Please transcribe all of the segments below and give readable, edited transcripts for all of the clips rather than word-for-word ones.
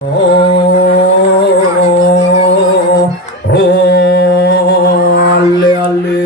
Oh, oh, ale ale.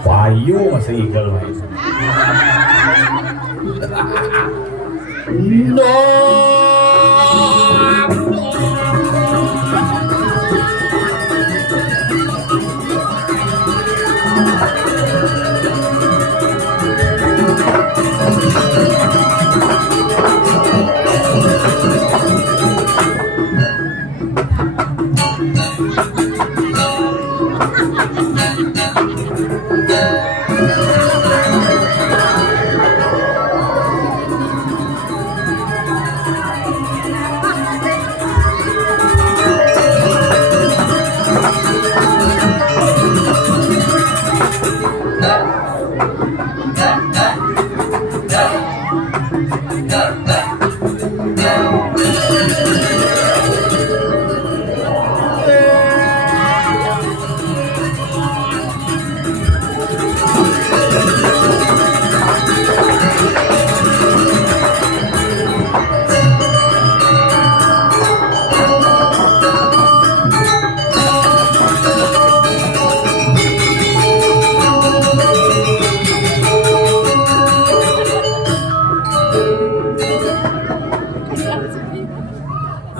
Payu masih igal main. No.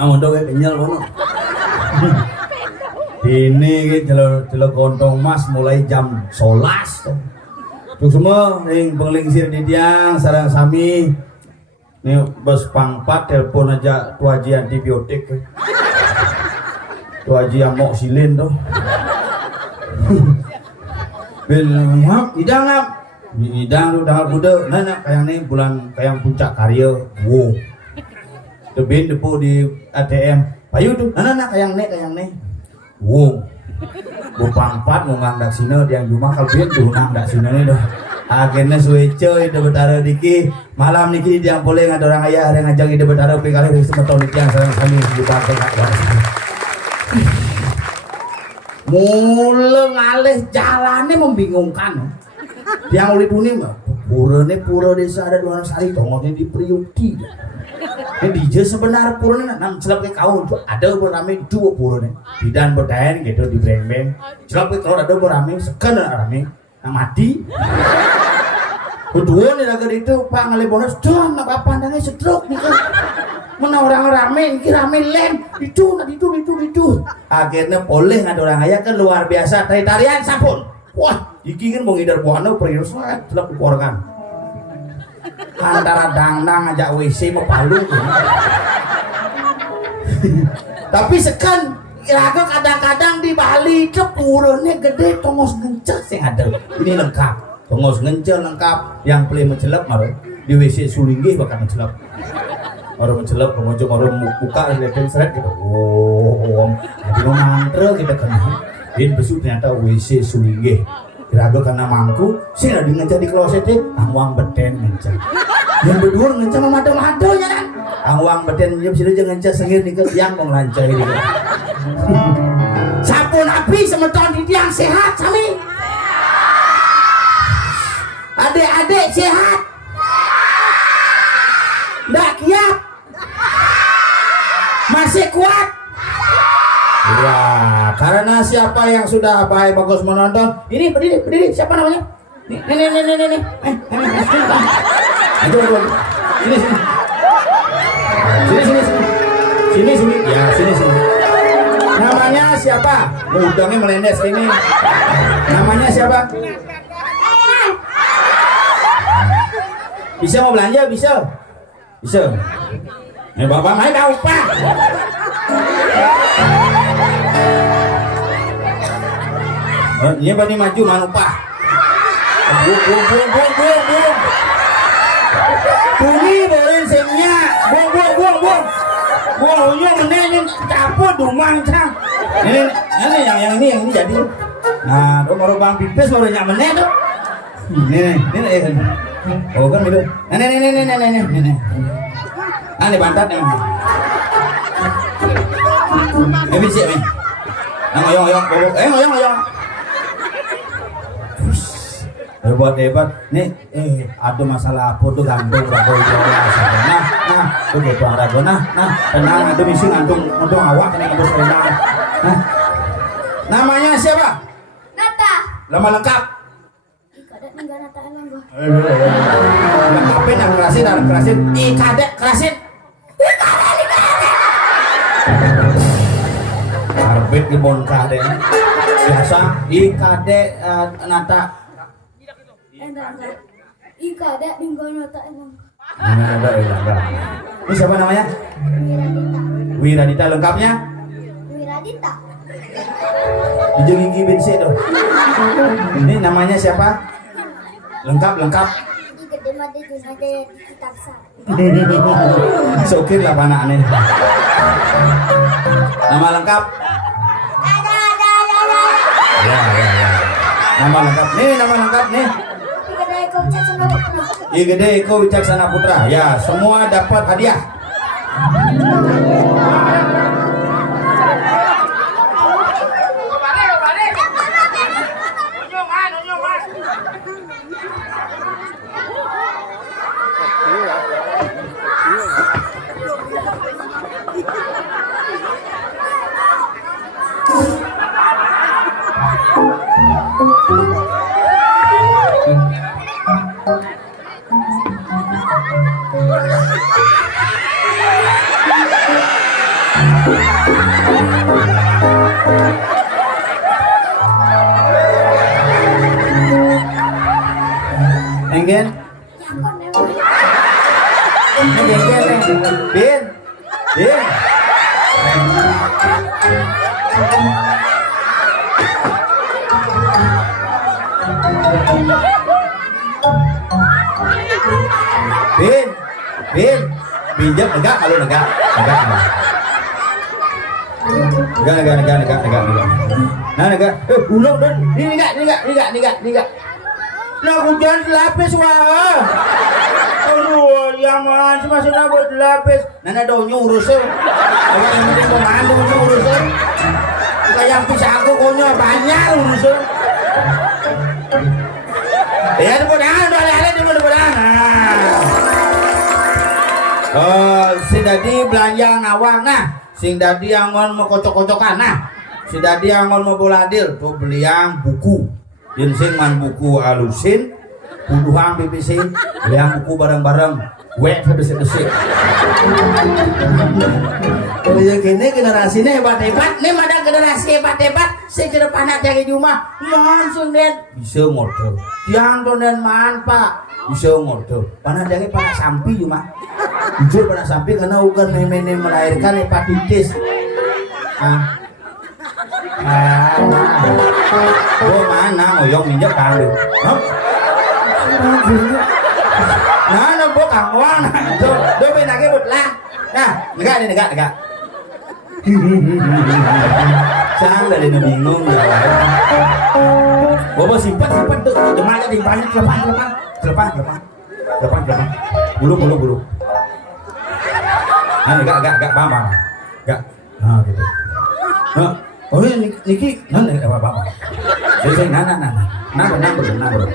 Mondok kenyal kono. Ini iki delok kontong Mas mulai jam 11 to. Tuk semua ning penglingsir di tiang sareng sami. Nih bos pangpat telepon aja tuaji antibiotik. Tuaji amoxicillin to. Bil ngap idang ngap. Idang lu dangal kuda nana kayang nih bulan kayang puncak karya. Wow. Tebin depo di ATM payu tuh anak kayang nih wow bupangpat ngangdak sini yang cuma kalbin tuh ngangdak sini nih dah akhirnya suwece ide betara diki malam niki yang boleh ngada orang ayah yang ngajak ide betara pe kali wis meton iki yang sareng sami di partai kak mule ngalih jalane membingungkan yang oleh puni mah pura desa ada dua sari tongotnya di Priudi ini DJ sebenarnya purane nang celap ke kau ada berame dua purane bidan berdayan gitu di breng-breng celap ke kau ada berame sekan rame nang mati kedua nih lagu itu pak ngalih bonus doang apa pandangnya sedruk nih kan mana orang rame ini rame lem itu akhirnya boleh ada orang ayah kan luar biasa tarian sampun wah iki kan mau ngidar buana perius celap dikorkan antara dangdang ajak WC mau palu tapi sekan raga kadang-kadang di Bali itu purane gede tongos ngencet yang ada ini lengkap tongos ngencet lengkap yang pilih mencelap maru di WC sulinggih bakal mencelap orang mencelap pengunjung orang buka liatin seret gitu oh jadi no mantra kita kena ini besok ternyata WC sulinggih raga karena mangku sih ada ngencet di kloset uang beten ngencet yang berdua ngencet mado-mado ya kan uang beten nyep sini jangan ngencet sengir nih yang mau lancar ini sapu nabi semeton di tiang sehat sami adik-adik sehat ndak kiat masih kuat ya karena siapa yang sudah baik bagus menonton ini berdiri siapa namanya nih aduh sini ya sini namanya siapa udangnya melendes ini namanya siapa bisa mau belanja bisa bapak main tahu pak Iya bani maju manupah. Bung. Bunyi borin singnya. Buang. Buangnya ini capur dumang cang. Ini yang ini jadi. Nah, tuh baru bang pipis baru nyak meneh tuh. Ini. Oh kan gitu. Ini. Ini pantat nih. Bisa nih. Ngoyong. Ngoyong. Hebat. Nih, ada masalah apa tuh gandung rago nah, tuh gitu rago nah, tenang itu misi ngantung awak nih ngabus tenang. Nah, namanya siapa? Nata. Nama lengkap? Kadek ninggal Nata emang gua. Lengkapin yang kerasin. Kadek kerasin. Arbit di bon kadek. Biasa kadek Nata. Enggak. Kadek ninggal Nata emang. Enggak. Ini siapa namanya? Wiradita lengkapnya? Wiradita. Gigi binsi tuh. Ini namanya siapa? Lengkap. Gede made juga ada dikitaksa. Sokir lah panaknya. Nama lengkap? Ada. Ya. Nama lengkap nih. Gede Eko Wicaksana Putra. Ya, semua dapat hadiah. Enggen? Bin. Pinjam enggak kalau enggak. Enggak. Nah, enggak. Ulang dan ini enggak. Nah, hujan lapis wah. Aduh, yang mana masih nak buat lapis. Nana daunnya urusnya. Orang yang penting mau mandu urusnya. Kayak yang pisangku konya banyak urusnya. Ya, di bodangan, di bodangan. Oh, si dadi belanja ngawang nah. Sing dadi angon mau kocok-kocokan nah. Si dadi angon mau boladil tuh beliang buku. Yen sing man buku alusin, kuduhang BBC, beliang buku bareng-bareng, wek sedesik-desik. Kalau yang kini generasinya hebat-hebat, nih ada generasi hebat-hebat, saya kira panak dari rumah, langsung den bisa modal. Yang tonen man pak, bisa modal. Panak dari panak sampi cuma, jujur panak sampi karena bukan meme melahirkan hepatitis. Oh mana ngoyong minjak kali. Nah, bố càng ngoan. Đối bên này cái bột la. Nah, negak. Sang dari bingung ya. Bobo simpan tuh. Jemaahnya dipanjat lepas. Bulu. Nah, enggak paham. Enggak. Nah, gitu. Nah, oh ini Niki, apa? Saya nang bro.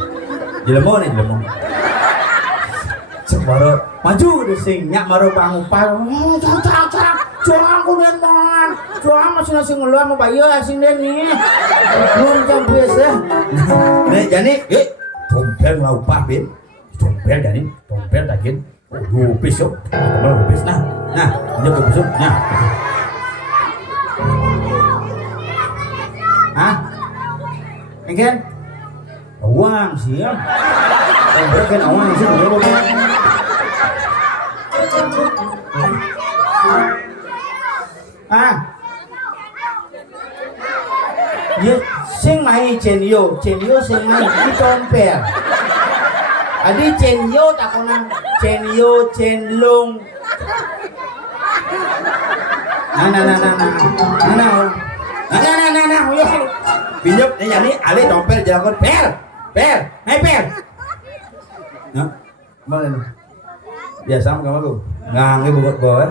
Jelemo. Sebaro maju deh sing nyak maro pangupal. Oh, cang. Juang kunen man. Juang masih ngeluar mau bayar sing den nih. Nun jam biasa. Nih jadi, tompel lah upah bin. Tompel daging. Rupis yuk. Rupis nah. Ini rupis yuk. Nah. Hah? Engken? Uang siap. Engken uang sih dulu. Ya, sing mai cenio sing mai di tompel. Adi cenyo takonan cenyo cenlung. Nah, yo. Pinjam ini ale dompet jangan per. Hai per. Nah, mana? Biasa kamu tuh. Ngange buat gua.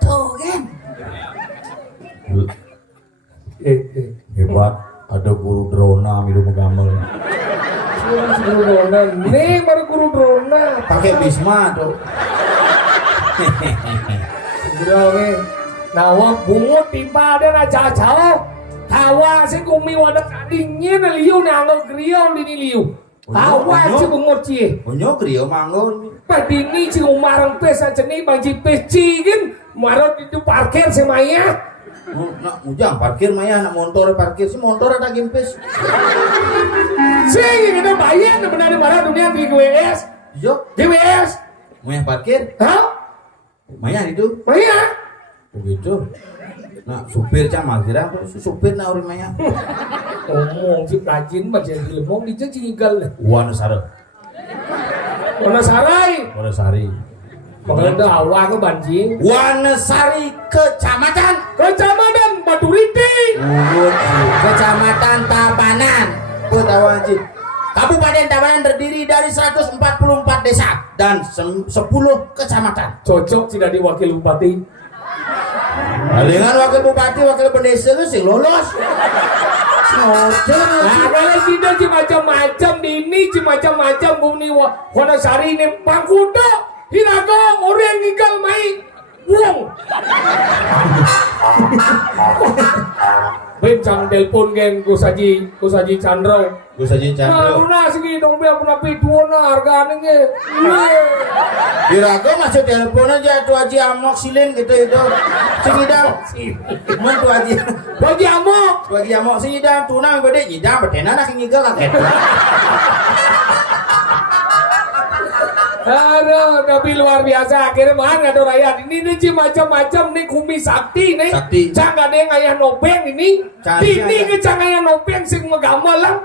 Tuh kan. Hebat, ada guru drona minum gamel. Guru drona, nih baru guru drona. Pakai Bisma tuh. Bro, nawa bungut timpa ada na jauh. Tawa si kumi wadah dingin liu nangol griol ini liu. Tawa si bungut cie. Onyo kriyo manggon. Padini si umarang pes aja nih bangji pes cingin marot itu parkir semaya. Nak ujang parkir maya nak motor parkir si motor ada gimpes. Sing ini bayar benar benar dunia di GWS. Yo, GWS. maya parkir. Hah? Maya itu. Maya. Begitu. Nah, supir cama kira supir na uri maya. Ngomong si rajin baca lemong di cigal. Wanasara. Wonosarai. Wanasari. Pengendah awak ke banjing. Wanasari Kecamatan Baturiti. Kecamatan Tabanan. Putawaji. Kabupaten Tabanan terdiri dari 144 desa dan 10 kecamatan. Cocok tidak di wakil bupati. Dengan wakil bupati, wakil pendesa itu sih lolos. Nah, kalau tidak macam-macam di ini, macam-macam bumi Wonosari ini Bangkudo, Hirago, orang tinggal main buang. Bencang telepon geng Kusaji Chandra. Kusaji Chandra. Nah, segi dong biar pernah pituana harganya nge. Hirago masuk telepon aja tuh Haji Amok silin gitu itu. Segidang. Mun tuh Haji. Bagi amok. Bagi Amok segidang tunang gede nyidang betena nak ngigel kaget. Aduh, tapi luar biasa. Akhirnya mana ada rakyat ini nih macam-macam nih kumi sakti nih. Sakti. Jangan ada yang ayah nopeng ini. Ini ke jangan ayah nopeng sing megamal lah.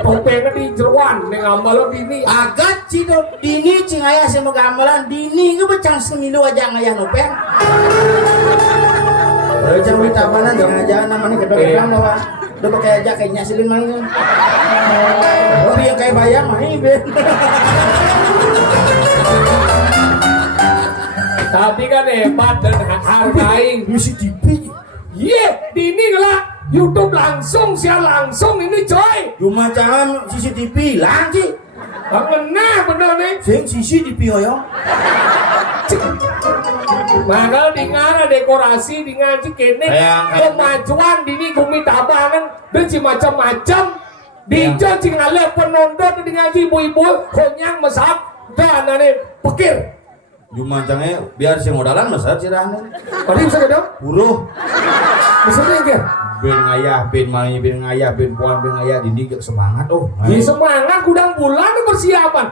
Nopengnya di jeruan nih ngamal ini. Agat cido dini cing ayah sing megamalan dini ke becang semilu aja ngayah nopeng. Becang di Tabanan jangan aja namanya kedok-kedok bahwa udah pakai aja kayaknya silin main. Tapi yang kayak bayang mah ini. Tapi kan hebat dan hargai. Misi TV. Iya, ini lah YouTube langsung, siar langsung ini coy. Cuma jangan CCTV lagi. Benar nih. Sing CCTV yo. Maka dengar dekorasi dengan kene kemajuan dini kumi Tabanan dan macam-macam. Dijo cingale penonton dengan ibu-ibu konyang masak dan ane pikir. Jumancangnya biar si modalan mesar cirahnya. Tadi bisa gedong? Buruh. Maksudnya kan? Ben ngayah, ben mai, ben ngayah, ben puan, ben ngayah dini semangat oh. Di semangat gudang bulan nih persiapan.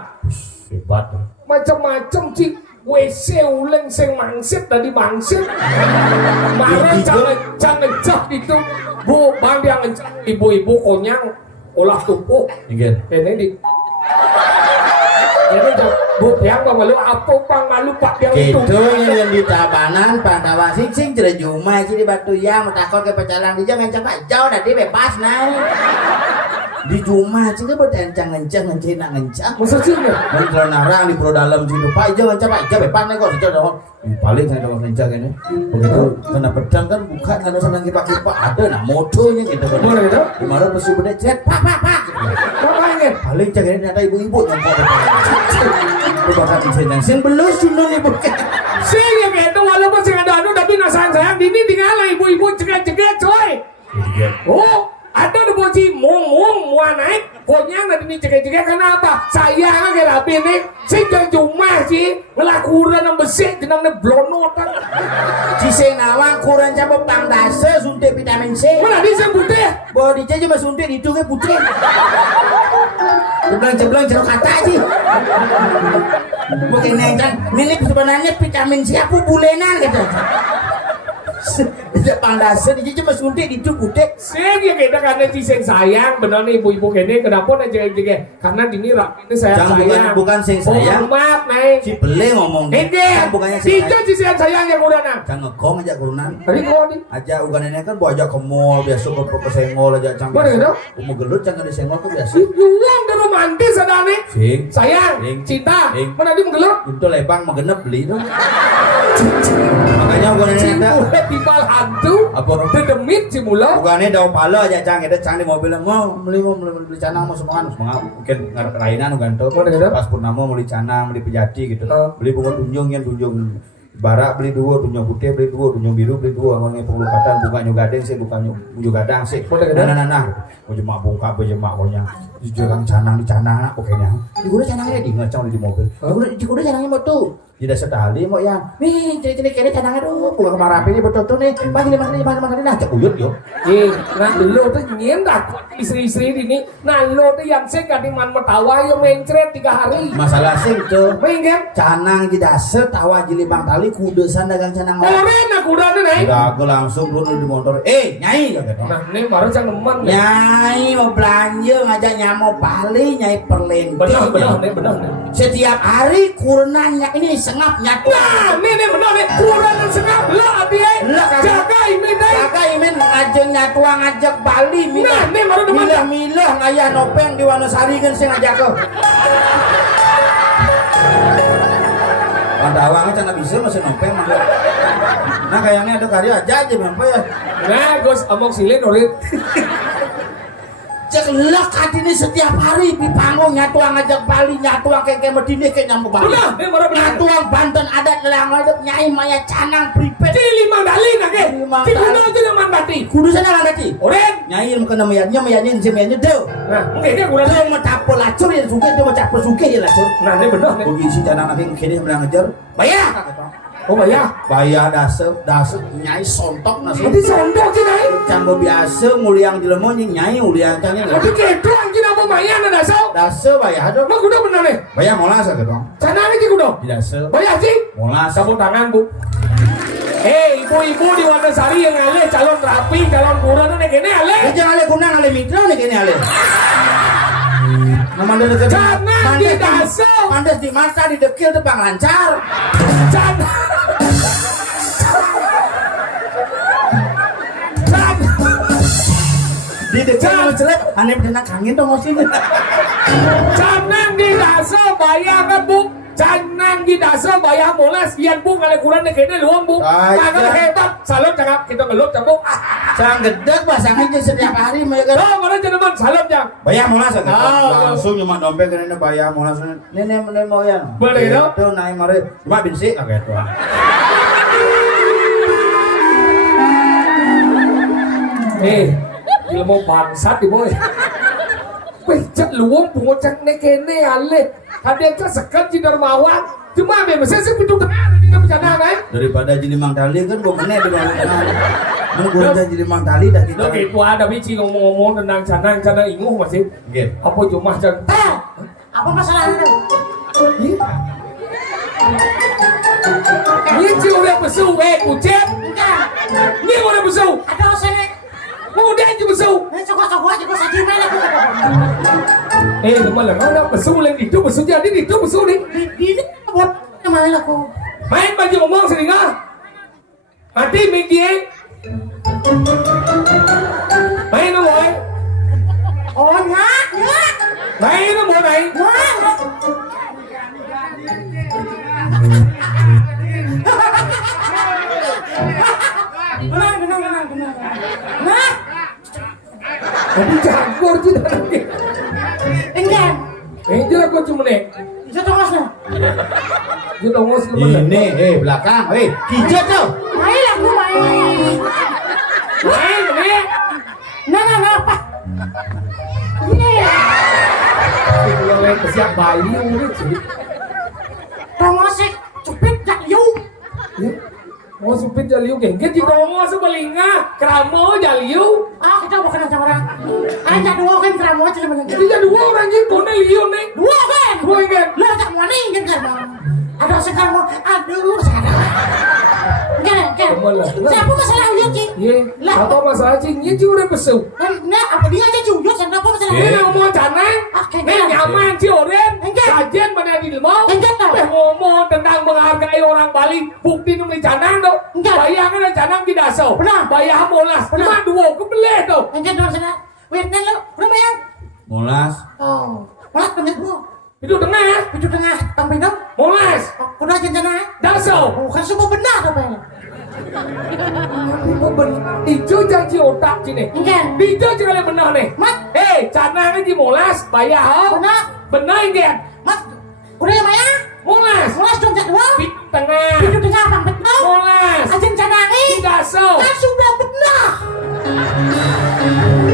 Hebat. Macam-macam cik. WC uleng sing mangsit tadi mangsit. Mare jangan ngejak itu. Bu, bang dia ngejak ibu-ibu konyang olah tubuh. Ingin. Ini di ini bu yang bang malu apa pang malu pak yang itu. Gitu yang di Tabanan, Pandawa sing cerai Jumai sih di Batu Yang takut ke pecalang di jangan cakap jauh nanti bebas naik. Di Jumah sih dia bertencang-encang ngencang. Maksudnya? Kalau narang di pro dalam situ Pak jangan cakap aja bebas naik kok sih dong. Paling saya dong ngencang ini. Begitu kena pedang kan bukan karena senang kipak-kipak ada nah motonya gitu kan. Mana gitu? Di mana bersih bener cet pak. Apa ini? Paling cak ini ada ibu-ibu yang bakal disendang sing belus sunon ibu sing yang itu walaupun sing ada anu tapi nasan sayang dini tinggal ibu-ibu cegek-cegek coy. Oh ada di boci mung naik konyang nanti ini cegek-cegek kenapa sayang aja rapi nih sing jangan cuma sih ngelakuran yang besik jenangnya blonotan si sing nawang kurang cabut pang dase suntik vitamin C mana di sing putih bodi aja mas suntik hidungnya putih jeblang jeruk kata sih mungkin nengkan ini sebenarnya vitamin C aku bulenan gitu pang dase dia cuma suntik hidung putih sing ya kita karena si sing sayang bener nih ibu-ibu kene kenapa nih cegek-cegek karena dini rapi ini saya sayang bukan sing sayang maaf nih si beli ngomong bukannya si sing sayang yang udah nang jangan ngekong aja kurunan tadi kau nih aja uganannya kan bawa aja ke mall biasa ke senggol aja canggung mana gitu? Mau gelut jangan disenggol tuh biasa Yuang dan romantis ada nih sing sayang cinta mana dia menggelut itu lebang mengenep beli dong makanya uganannya ada tibal hantu apa dedemit si mula uganannya daun pala aja cang itu cang di mobil mau beli canang mau semua mungkin ngarainan ugan tuh pas purnama beli canang beli pejati gitu beli bunga tunjung yang tunjung barak beli dua, tunjung putih beli dua, tunjung biru beli dua, ngomongnya pengelukatan bukan nyugadeng sih, bukan nyugadang sih. Nah, mau jemak bongkar, berjemak pokoknya. Jurang canang di canang, pokoknya. Di guna canangnya di ngacang di mobil. Di guna canangnya mau tuh. Tidak sekali mau yang, nih ciri-ciri kiri canangnya tuh, pulang kemana ini betul-betul nih, makin nah cek uyut yuk. Nah lo tuh nyendak istri-istri ini, nah lo tuh yang sih kadiman metawa yang mencret 3 hari. Masalah sih itu, Minggu canang di dasar tawa jili bang tali kudesan dagang canang. Oren aku udah naik. Udah aku langsung turun di motor, nyai gitu. Nah ini baru saya nemen. Nyai mau belanja ngajak nyamuk Bali, nyai perlenti. Benar. Setiap hari kurenannya ini sengap nyatu. Nah, ini benar nih. Kurang sengap lo abi. Jaga imin ngajak nyatu ngajak Bali. Nah, ini baru demen. Milah ngayah nopeng di Wonosari kan sing ngajak ke. Pandawangnya cana bisa masih nopeng. Nah kayaknya ada karya aja mampu ya. Nah, Gus omong silin ulit. Cek lek ini setiap hari di panggung nyatuang ngajak Bali nyatuang keke medine ke nyamuk Bali. Nyatuang Banten adat lelang ngadep nyai maya canang pripet. Di 5 dali nage. Di kudu aja leman bati. Kudu sana bati. Oren. Nyai mungkin namanya mayanya mayanya deu. Nah, mungkin dia kurang dia mau tapol lacur ya suka dia mau capek suke ya lacur. Nah, ini benar nih. Bagi si canang nake kene menang ngejar. Bayar. Oh bayar? Bayar dasar nyai sontok nasi. Nanti sontok sih nyai. Canggo biasa muliang jelema nyai uliang cangnya. Tapi kedong kita apa bayar ada dasar? Dasar bayar dong. Mau kudu benar nih. Bayar molas ke dong. Sana ini kudu. Di dasar. Bayar sih. Molas. Sabun tangan bu. Ibu-ibu di Wonosari yang ale calon rapi, calon kurang nih kene ale. Jangan ale kunang ale mitra nih kene ale. Nama dia deket. Jangan di dasar. Pandas di mata di dekil tuh bang lancar. Jangan. Di dekil jelek, aneh benar kangen dong ngosip. Jangan di dasar bayar kan bu. Jangan di dasar bayar molas. Ian bu kalau kurang nih kene luang bu. Panggil hebat. Salam cakap kita ngelut bu. Sang gedek pasangannya setiap hari mereka. Oh mana jenengan salam jang. Bayar molas kan? Langsung cuma dompet kene bayar molas. Nene mau ya. Boleh dong. Tuh naik mari. Cuma bensin kaget tuh. Ilmu bangsat di boy. Pecah luang bungo cak nek kene ale. Kadang ka sekat di dermawan. Cuma memang saya pintu tengah di bencana kan. Daripada jadi Mang Tali kan gua meneh di bawah tengah. Mau gua jadi Mang Tali dah kita. Lo gitu ada bici ngomong-ngomong tentang canang inguh masih. Nggih. Apa cuma can? Apa masalahnya? Ini sih udah besu, kucing. Enggak. Ini udah besu. Ada osanya. Udah aja besu. Cokok aja gua sedih mana aku. Malah mana besu lagi itu besu jadi itu besu nih. Ini buat mana aku? Main baju ngomong sini nggak? Mati minggi. Main nó boy. Oh nhát. Main nó boy này. Tenang. Nah, Kamu campur sih tadi. enggak. Itu aku cuma nih. Itu tongosnya. Itu tongos lu. Ini belakang. Kijat tuh. Main aku main. Main nih. Nah, apa? Ini Yang lain kesiap bayi udah sih. tongosnya cepet gak liu. Mau supit jaliu gengget juga mau sebelinga keramo jaliu. Ah, kita mau kenal sama orang. Aja dua kan keramu aja sebenarnya. Jadi dua orang ini kone liu nih. Dua kan? Dua kan. Lo tak mau nih kan? Ada sekarang aduh sekarang. Enggak. Kemana? Siapa masalah liu Ci? Ye, apa masalah cingnya sih udah besu. Nah, apa dia aja jujur sama apa masalah Ini liu? ngomong canang. Ini nyaman sih Oren. Kajian pada di mau. Ngomong tentang menghargai orang Bali. Bukti nomor canang dong. Bayangkan ada canang di dasau. Benar. Bayar molas. Cuma dua kebeleh tuh. Enggak dong sana. Wetnan lo, berapa ya? Molas. Oh, malah pengen lu. Itu tengah. Itu tengah, tampil dong. Molas. Udah jangan Dasau. Oh, kan semua benar apa ya? Ijo janji otak sini. Enggak. Ijo juga benar nih. Mat, Canang di molas. Bayar ho. benar. Benar enggak? Mat, udah ya Maya? Molas. Mulas dong jadwal. Di tengah. Itu tengah tampil dong. Molas. Ajen canangi. Di dasau. Kan sudah benar.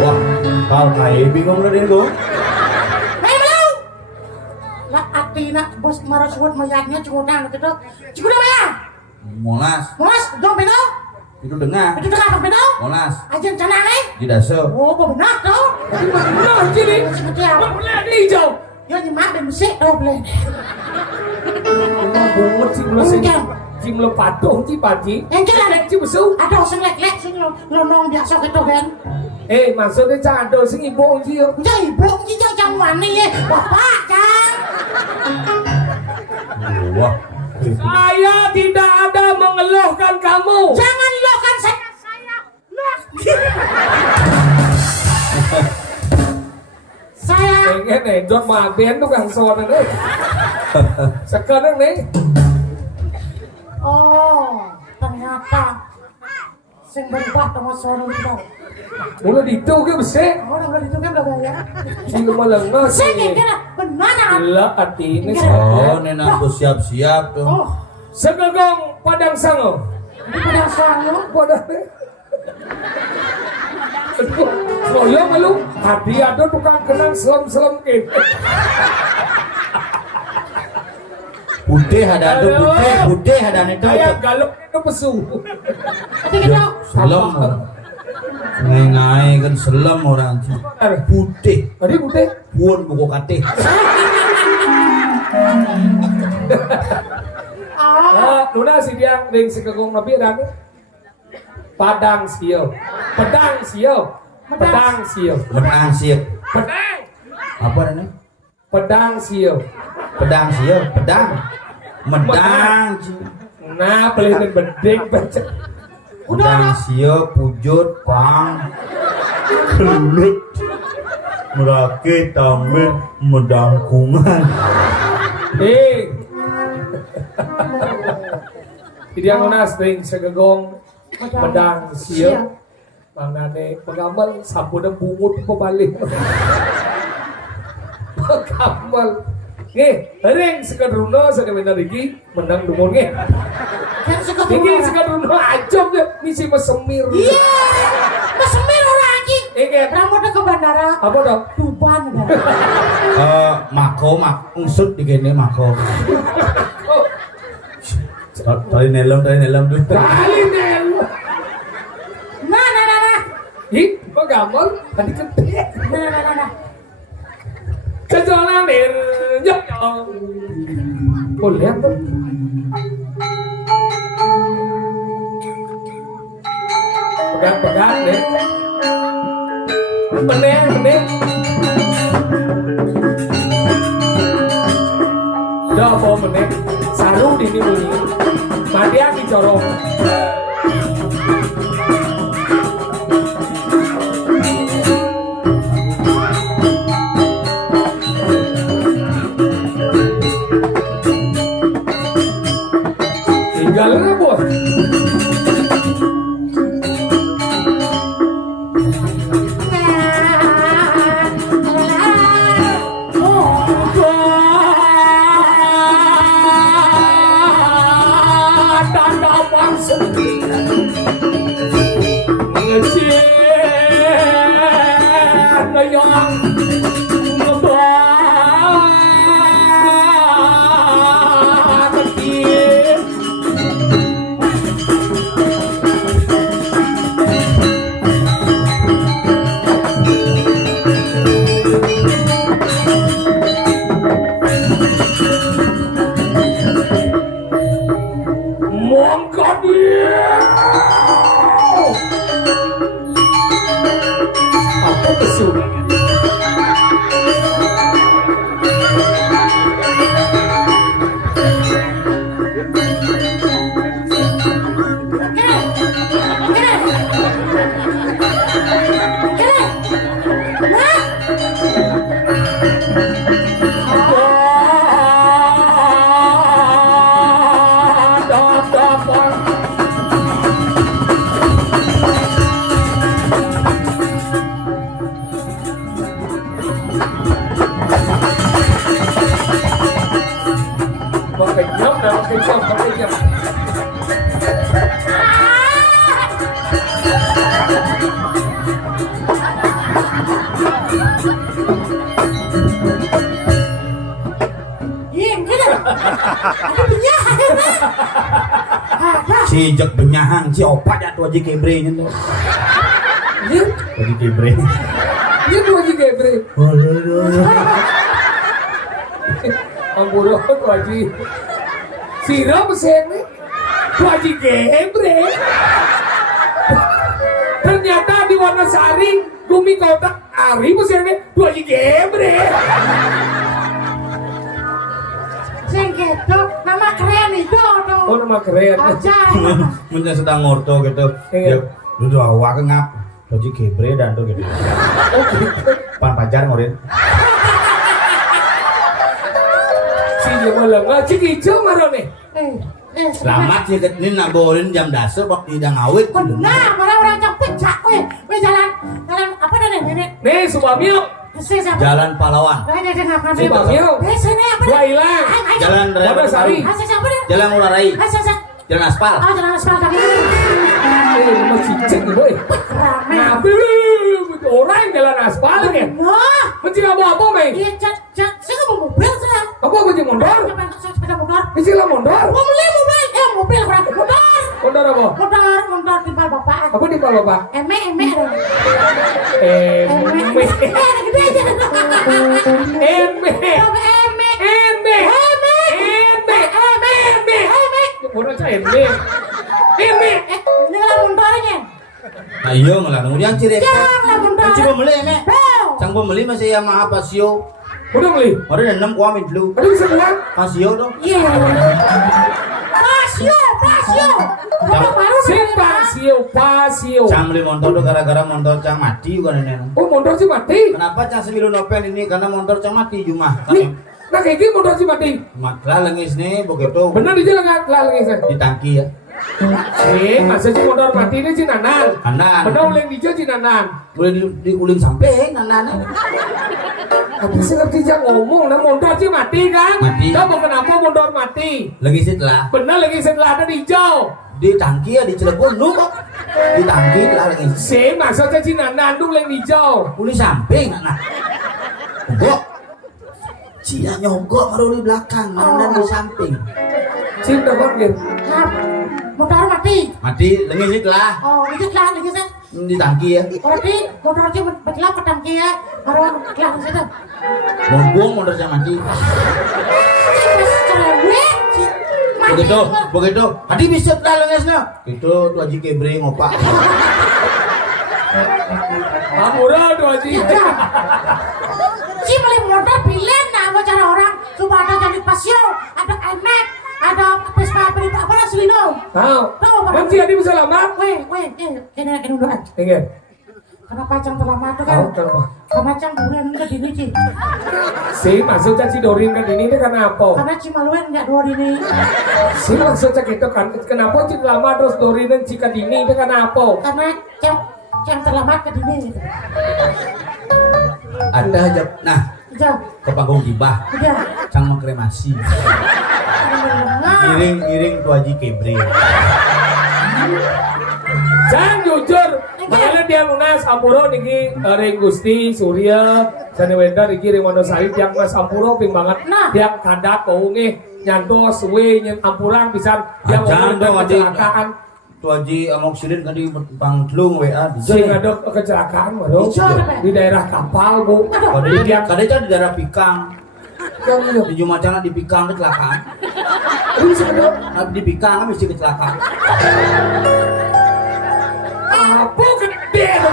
Wah, kau kayak bingung lah dia tuh. Mau. Lah atina bos marah suat mayatnya cungutang gitu. Cikuda Maya. Molas. Mulas dong benar. Itu dengar. Itu tengah tampil dong. Molas. Ajen canangi. Di dasar. Oh, benar dong. Benar sini. Seperti apa? Benar di hijau. Ya nyimak dan musik dong boleh. Bungut sih mulai sini. Sing lo patung sih paji. Enggak ada. Sih besu. Ada sing lek-lek sing lonong biasa gitu kan. Maksudnya cado sing ibu sih yo. Ya ibu iki jangan wani ya. Bapak, Cang. Wah. Saya tidak ada mengeluhkan kamu. Jangan lo kan saya. Saya Pengen edot maben tukang sono deh. Sekarang nih. oh, ternyata sing berubah sama sono kita. Mulai itu ke besek. Orang udah itu kan udah bayar. Sing melengah Saya sih. kira benar. Gila hati ini. Oh, nenek aku siap-siap tuh. Oh, Segegong padang sango. ini pada sono. Padang. Loyo malu. Hadi ada tukang kenang selam-selam ke. Putih ada tuh, putih ada itu. Kayak galep itu pesu. Tapi kita Selam. Ngai kan selam orang sih. Putih. Tadi putih. Puan buku kate. Luna si dia ring segegong nabi dan padang sio. Pedang sio. Pedang sio. Menang sih. Pedang. Apa ini? Pedang sio. Pedang sih, pedang. Medang sih. Nah, pelihara bedeng baca. Pedang sih, pujut, pang. Kelut. Merakit tampil medangkungan. Dia ngunas ring segegong pedang sio. Mangane pengamal sampun bungut pebalik. Pengamal. Ring sekadruna sakabena iki menang dumun nggih. kan suka Iki sekadruna ajam ya misi mesemir. Iya. Mesemir orang lagi. Iki Rambutnya ke bandara. apa dong? Tuban. Mako, mak, unsut di gini mako. Tali nelem dulu. Tali nelem. Nah. Ih, kok gampang? Tadi gede. Nah. Kejalan nyep. Oh, lihat tuh. Pegang deh. Bener. Coba meneh. Saru di bunyi. Madia dicorong. Tinggalnya bos. Si jek benyahang si opat ya tuh aja kebre nya tuh. Iya, Aji kebre. iya tuh aja gebre. Ampura tuh aja. Sira pesen nih. Tuh aja gebre. Ternyata di Wanasari, Gumi Kota, Ari pesen nih. Tuh aja gebre. Sing gitu, nama keren itu tuh. Oh, nama keren. Aja. Muncul sedang ngorto gitu. Iya. Ya, udah awak ngap. Aji kebre dan tuh gitu. Oh gitu. Pan pajar ngorin. Si Jamal nggak cik hijau marah nih. Selamat sih ini nak borin jam dasar waktu tidak ngawit. Benar, orang cepet cak, weh jalan apa nih ini? Nih, Subamio. Jalan Pahlawan. Subamio. Sini apa? Gua hilang. Jalan Raya Wanasari. Siapa nih? Jalan Ngurah Rai. Jalan aspal. Oh, jalan aspal tadi. Rumah cicing nih, boy. Rame. Nah, orang jalan aspal nih. Wah, Mencik apa, Mei? iya cak, saya nggak mau mobil saya. Apa mencik mondor? Siapa yang saya sepeda motor? Istilah mondor? Mau beli mobil, mobil berapa? Motor. Mondor apa? Motor timpal bapak. Apa di Pak Bapak? Eme. Gede aja. Orang cah eme. Ini lah motornya. Nah iya ngelah kemudian ciri. Jangan motor. Ciri pembeli eme. Sang pembeli masih yang maha pasio. Udah beli? Ada 6 kuamin dulu. Ada bisa buang? Pasio dong. Iya. Pasio. Pasio. Cang beli motor tuh gara-gara motor cang mati juga nenek. Oh, mondor sih mati. Kenapa cang sembilu nopen ini? Karena motor cang mati cuma. Nih, nah kayak gini mondor sih mati. Maklah lengis nih begitu. Benar di jalan nggak lagi saya. Di tangki ya. Masa sih mondor mati ini Cinanan. Kanan. Benar uling hijau Cinanan. Boleh di uling sampai kanan. Tapi saya ngerti jangan ngomong, nah mondor sih mati kan? Mati. Tahu kenapa mondor mati? Lengis lah. Benar lagi setelah ada di hijau. Di tangki ya di Cilegon lu kok. Di tangki lah lengis. Si maksudnya Cinanan dulu uling hijau. Uling samping nah. Kok Cina nyogok baru di belakang, mana di samping. Cinta kon gitu. Nah, motor mati. Mati lengis lah. Oh, dikit lah, dikit sih. Di tangki ya. Berarti motornya betlap pedang kia, baru kelar di situ. Buang motornya mati. Begitu. Hadi bisa lah lengisnya. Itu tuh Haji Kebre ngopak. Amura tuh Haji. Si beli motor pilih nama cara orang cuma ada jadi pasio, ada iMac, ada Vespa apa lah Selino. Tahu. Nanti Adi bisa lama. Kena doa. Ingat. Karena pacang terlama itu kan. Karena cang durian ke dini Ci. Si maksudnya si Dorin ke dini itu karena apa? Karena Cimaluen nggak dua dini. Si maksudnya gitu kan. Kenapa si lama terus Dorin dan si ke dini itu karena apa? Karena cang terlambat ke dini. Ada aja. Nah, Iya. ke panggung gibah. Iya. Cang mengkremasi. Iring tuh Haji Kebre. Jangan jujur, makanya dia lunas Ampuro niki Ring Gusti Surya Sanewenda niki Rimono Sari tiang Mas Ampuro ping banget Nah. tiang kadat kau nih nyanto suwe nyen Ampurang pisan dia Jangan dong Haji. kecelakaan Tuh Haji Amok Sirin kan di Pangtlung WA di sing ada kecelakaan waduh di daerah Kapal bu Kadang di daerah Pikang. Di Jumacana di Pikang kecelakaan. Di Pikang mesti kecelakaan. apa gede tuh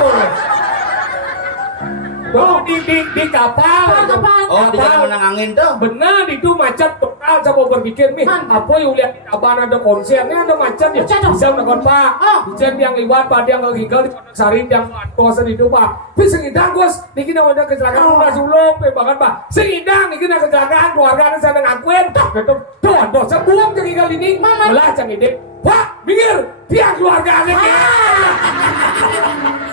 tuh di kapal Oh, di jalan menang angin tuh. benar itu macet total saya mau berpikir nih apa yang lihat abang ada konsernya ada macet ya Macet dong. bisa menakon pak bisa yang liwat pak yang ngegigel sari yang kosan itu pak tapi sengidang Gus niki ada kecelakaan udah sulung banget pak sengidang niki ada kecelakaan keluarga saya ngakuin tuh sebuang ngegigel ini malah cengidek pak minggir pihak keluarga ini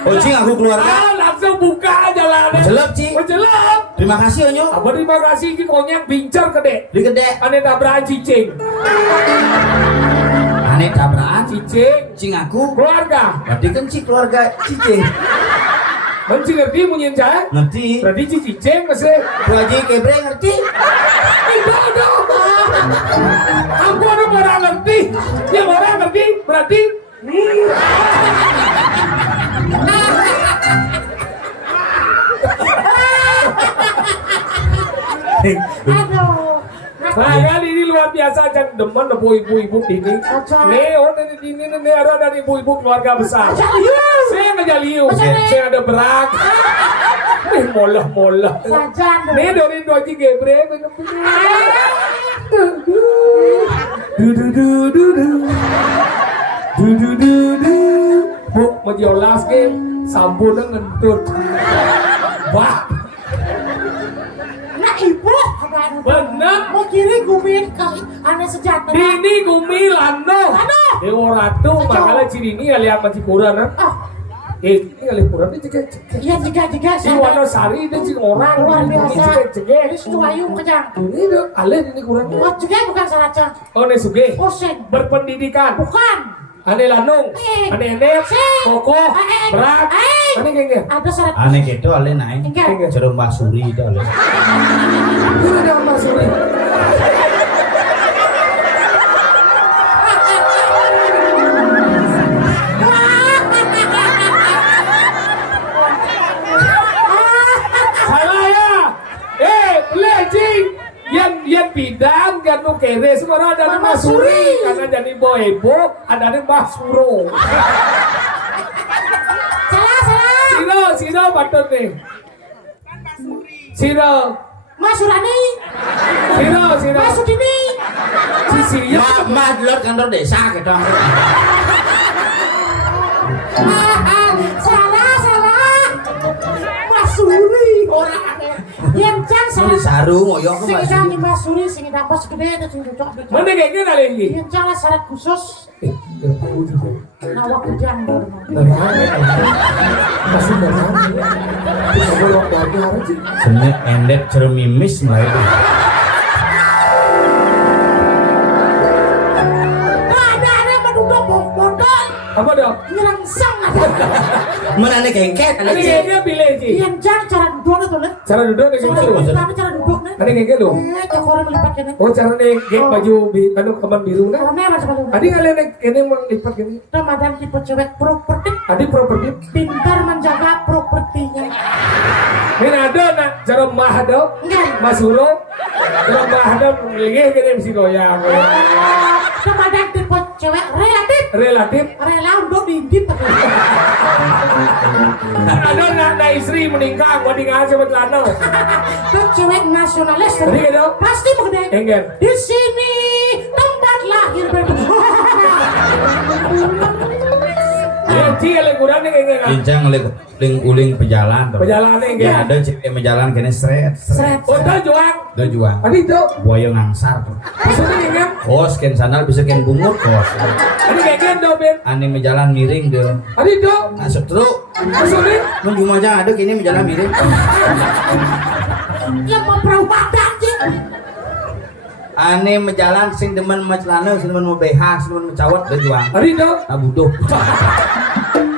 Oh, Cing aku keluarga. langsung buka jalannya Jelek, Ci. jelek Terima kasih Onyo. apa terima kasih ini konyak bincar gede Di gede. ane tabrakan cicing Aneh tabrakan cicing Cing aku. keluarga Berarti kan Ci keluarga Cicing. Menci ngerti munyin saya Ngerti. berarti cicing masih Tuh Haji Kebre ngerti. itu aku ada orang ngerti yang orang ngerti berarti Aduh. nah kali ini luar biasa jangan demen ada ibu-ibu ini nih dari ini nih ada dari ibu-ibu keluarga besar saya ngajak liu saya ada berak nih molah Sajan. nih dari Haji Kebre bu menjolas ke sampun ngentut wah Nah ibu. bener Mau kiri gumin ke aneh sejahtera. Dini gumi lando. Dewa ratu makanya ciri ini kali apa cikuran Oh, ini kali kurang ini cek. iya juga. Si Wonosari itu cik orang Luar biasa. cek. Ini suayung kejang. Ini tuh alih ini kurang. Oh, juga bukan salah cang. Oh ne suge Pusing. berpendidikan. Bukan. Ane lanung, ane enek, kokoh, berat, ane kengke. Ada syarat. Aneh gitu ale naik. Enggak. Cerung Mbak Suri itu ale. Itu ada Mbak Suri. Salah ya. Pelejing. Yang bidang kan nu kere semua ada Mbak Suri karena jadi boebo ada Mbak Suro. Salah. Siro patut nih. Siro. Mas Surani. Siro. Mas Sudini. Sisi ya. Mbak Lord kantor desa gitu. Salah. Mas Suri. Orang aneh. Yang cang Ini salah. sarung moyo aku Sing Mbak cang Suri. Mas Suri sing dapat segede itu sing cocok. Mana kayak gini lagi? Yang cang lah syarat khusus. Nawak kejang baru. Masih nggak bisa bolak lagi harus sih. Seni endek cerung mimis Mbak itu. Ada menduduk bodol. Apa dong? Nyerangsang ada. Mana aneh kengket Ini kayaknya pilih sih. Yang cang cara duduk itu leh. Cara duduk nih Cara gitu. duduk, cara duduk nih. Ada ngeke dong. Toko orang melipat kene. Oh cara nih geng baju anu kaman biru nah. Kone mas paling. Adi kalian kene mau lipat gini. Ramadan tipe cewek properti. Adi properti. Pintar menjaga propertinya. Ini ada nak cara mahado. Enggak. Masuro. Cara mahado ngeke kene mesti goyang. Ramadan tipe cewek relatif. Relatif. Rela untuk diintip. Ada nak istri meninggal mau tinggal sama celana. Itu cewek nasionalis. Tadi gitu. Pasti mengenai. Enggak. Di sini tempat lahir bebek. Ya cilik kurang nih enggak. Lincang uling pejalan tuh. Pejalan enggak. Ya ada cewek menjalan kene seret. Oh dah juang. Udah juang. Adi itu. Buaya ngangsar tuh. Maksudnya enggak. Kos ken sandal bisa ken bungut kos. Adi enggak dong Ben. Ane menjalan miring deh. Adi itu. Masuk terus. Maksudnya. Mun cuma aja ada kini menjalan miring. Yang memperau badan sih. Ane menjalan sing demen macelana, sing demen BH, sing demen mencawat udah juang. Adi itu. Abuduh.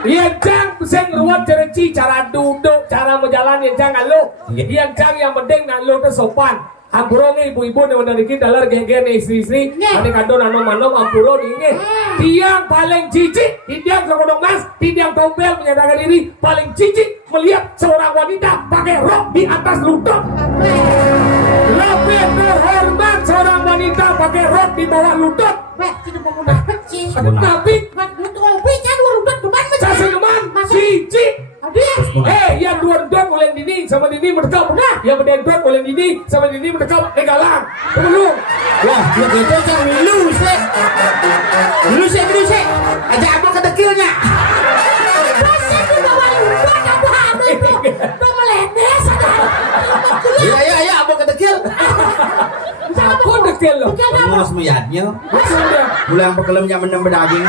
Iya jang, sing ruwet cara duduk, cara menjalan ya jangan lu. Iya jang yang penting nak lu tuh sopan. Ampuro nih ibu-ibu nih udah dikit dalar geng-geng istri-istri. Ane kadon anu ampuro ini. Tiang paling jijik, tiang sekodong mas, tiang tompel menyatakan diri paling jijik melihat seorang wanita pakai rok di atas lutut. Lebih terhormat seorang wanita pakai rok di bawah lutut. Weh, tidak mau munafik sih. Tapi Mat ngopi kan udah depan saya seneman jijik. Adik. Yang dua oleh Dini sama Dini merdeka udah. Yang berdua oleh Dini sama Dini merdeka negalang. Belum. Wah, lu gitu kan lu sih. Lu sih. Aja abang kedekilnya. Pasal di bawah udah kamu hamil tuh. Tuh meledes. Iya, abang kedekil. Aku dekil loh. Ngos meyatnya. Sudah. Bulan pekelemnya menem daging.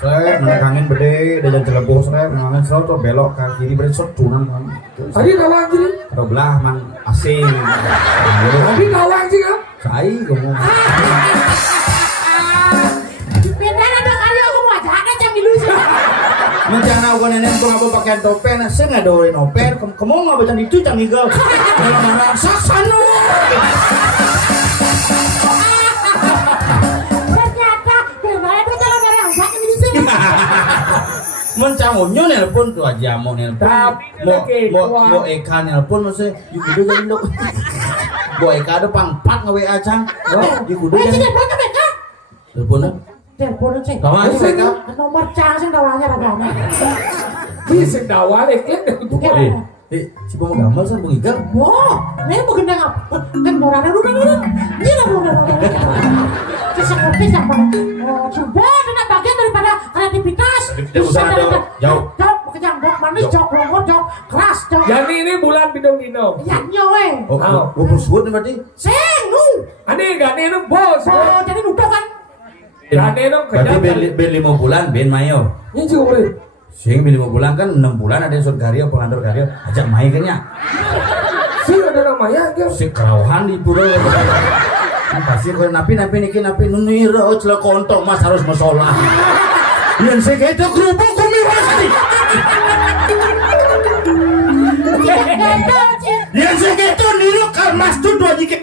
Saya menangin bede, dan celebus saya menangin selalu tuh belok ke kiri bede cunan kan. Tadi kawan sih. Kalau belah man asing. Tadi kawan sih kan. Saya kamu. Beda ada kali aku mau ajak ada jam dulu sih. Mencana aku nenek tuh ngapa pakai topen, saya nggak doain topen. Kamu nggak baca itu canggih gal. Kalau marah sasanu. Ternyata beda itu jalan dari ajak dulu sih. Mencamunyo nelpon tuh aja mau nelpon. Mau Eka nelpon maksudnya. Yuk udah jadi dok. Mau Eka ada pangpat nge WA cang. Yuk udah jadi. Telepon ke mereka. Telepon Telepon sih. kamu aja Eka. Nomor cang sih dawanya raganya. Bisa dawa deh kan. Si mau gambar sih mau ikan. Wah, ini bukan apa? Kan moralnya udah. Ini lah udah. Kisah kopi siapa? Coba dengan bagian daripada kreativitas. Bisa ada jauh. Jauh, kejambok manis, jauh longor, jauh keras, jauh. Jadi ini bulan bidung dino. Ya nyowe. Oh, bos buat berarti. Seng, nu. Ane gak nih bos. Oh, jadi nuduh kan? Gak nih Berarti ben 5 bulan ben mayo. Ini juga boleh. Sing ben 5 bulan kan 6 bulan ada yang sud karya pengantor karya ajak main kayaknya. Sih ada namanya kan. Si kerauhan di pura. Pasti kalau napi nunir oh celak kontok mas harus masalah. Yang segitu kerupuk kumiwas nih. Yang segitu niru kalmas tuh dua dikit.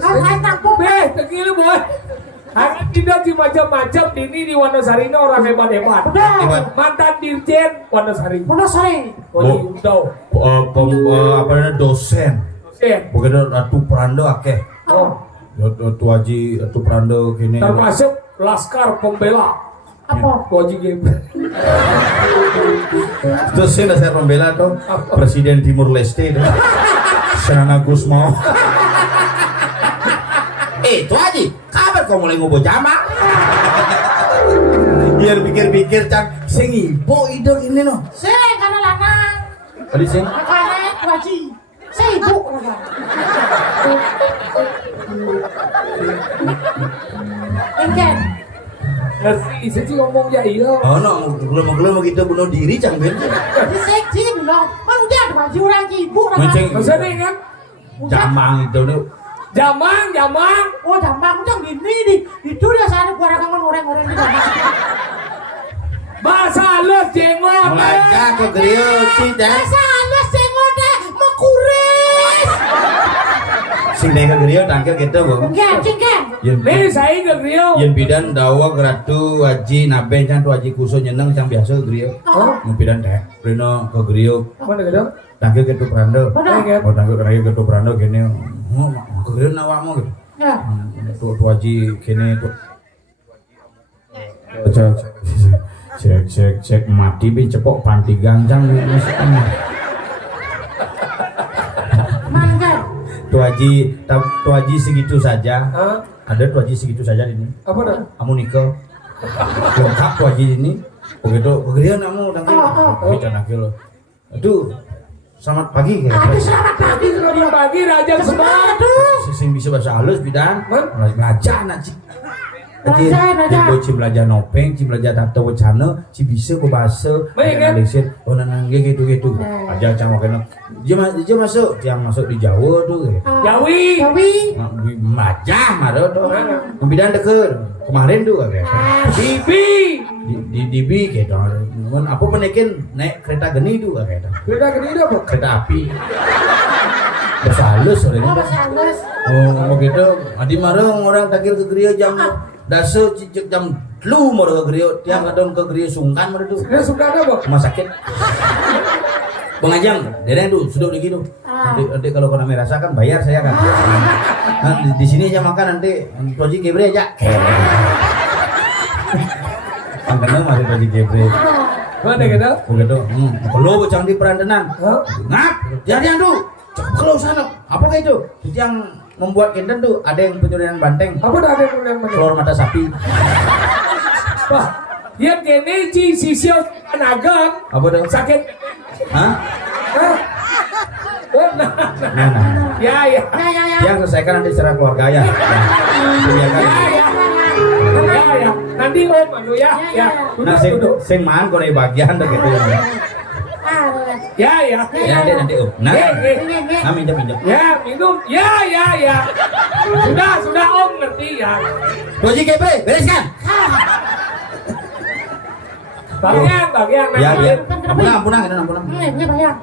Hai tampuk. Tegil boy. Hari tidak di macam-macam ini di Wonosari ini orang hebat-hebat. Mantan dirjen Wonosari. Wonosari. Apa namanya dosen. Bukan Ratu Prando akeh. Oh, Ratu Haji Ratu Prando gini. termasuk Laskar Pembela. Apa? Haji Game. Dosen saya pembela tuh Presiden Timur Leste tuh. Sana Gus mau. Itu aja. Kabar kau mulai ngobrol jamak. Biar pikir-pikir cang. Sing ibu ide ini no. Seng karena lanang. Tadi sing. Karena waji. Sibuk lah. Engken. Ngerti, saya sih ngomong ya iya. Oh no, gelem gitu bunuh diri cang ben. Di seksi bilang, kan udah ada baju orang ibu lah. Menceng. Maksudnya kan? Jamang itu nih. Jamang. Oh jambang udah gini di itu dia sana gua kangen orang-orang di sana. Bahasa halus jenggot. Melacak ke griyo cida. Bahasa halus jengotnya mekuris. Sing neng ke griyo tangkil gitu bu. Enggak, cingkan. Nih saya ke Rio. Yen bidan dawa geratu haji nabe can tu haji kuso nyeneng cang biasa ke griyo. Oh. Bidan teh rino ke griyo Mana gitu? tangkil gitu prando. Benar. Oh tangkil gitu prando gini. Oh ke griyo nawakmu gitu. Ya. Tu haji kene tu. Cek mati bin cepok panti ganjang Mangga. tu haji segitu saja. Hah? Ada tu haji segitu saja ini. Apa dah? Kamu nikah lengkap tu haji ini. Begitu begerian kamu tangkil. Kita tangkil. Aduh, selamat pagi kayak. Aduh, selamat pagi. Selamat pagi Raja Semar. Aduh. Sing bisa bahasa halus bidan. Belajar naji. Belajar. Cim belajar nopeng, cim belajar tato wacana, cim bisa bahasa. Baik, kan? Malaysia, oh nanang gitu. Aja cang makanya. Dia masuk di Jawa tuh. Jawi. Jawi. Majah maro tuh. Bidan deket kemarin tuh kayak. Bibi. Di DB gitu. Apa penekin naik kereta geni tuh kayak. Kereta gede apa? Kereta api. Bahasa halus Oh, orangnya. bahasa halus. Oh begitu. Adi marang orang takir ke gereja jam daso cicik jam lu mau ke gereja tiang kadon ke gereja sungkan mana tuh Dia suka apa? rumah sakit. Bang Ajang, dereng tuh sudah begitu. Nanti kalau kau namanya rasakan bayar saya kan. Nah, di sini aja makan nanti proji gebre aja. Kan kenal masih proji gebre. Mana gitu? Begitu. Kalau bocang di perantenan. Hah? Ngap, jangan tuh. Kalau sana, apa kayak itu? Itu yang membuat kinten tuh ada yang pencurian banteng, Apa dah ada yang mana? telur mata sapi. Wah, dia kene ci sisio nagang Apa tuh? sakit. Hah? Hah? Oh, nah. Nah. Ya. Ya. Yang selesaikan nanti secara keluarga ya. Iya kan? Ya. Nanti om anu ya. Nah, sing man kau bagian tuh gitu. Ya. Ya nanti om. Nah, nah minjam. Ya, minum. Ya. Sudah om ngerti ya. Proji gebre, bereskan. Bagian. Ya, biar. Kan Ampun. Ini banyak.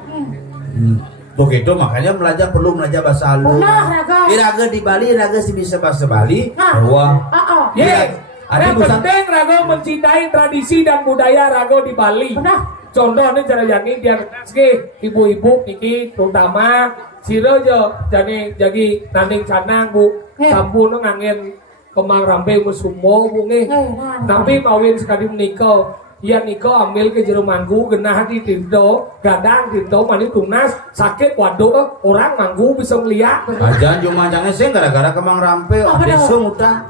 Begitu makanya perlu belajar bahasa halus. Benar, Raga. Iraga di Bali, iraga si bisa bahasa Bali. Nah. Bahwa Ye. Ada Yang busan penting Rago mencintai tradisi dan budaya Rago di Bali. Benar. Contohnya cara yani biar ibu-ibu niki terutama siro jo jadi nanding canang bu sampun ngangin kemang rampe musumo bungi tapi mawin sekali menikah iya nikah ambil ke jero manggu genah di tindo gadang tindo mani tunas sakit waduh orang manggu bisa ngeliat aja cuma jangan sih gara-gara kemang rampe besok utang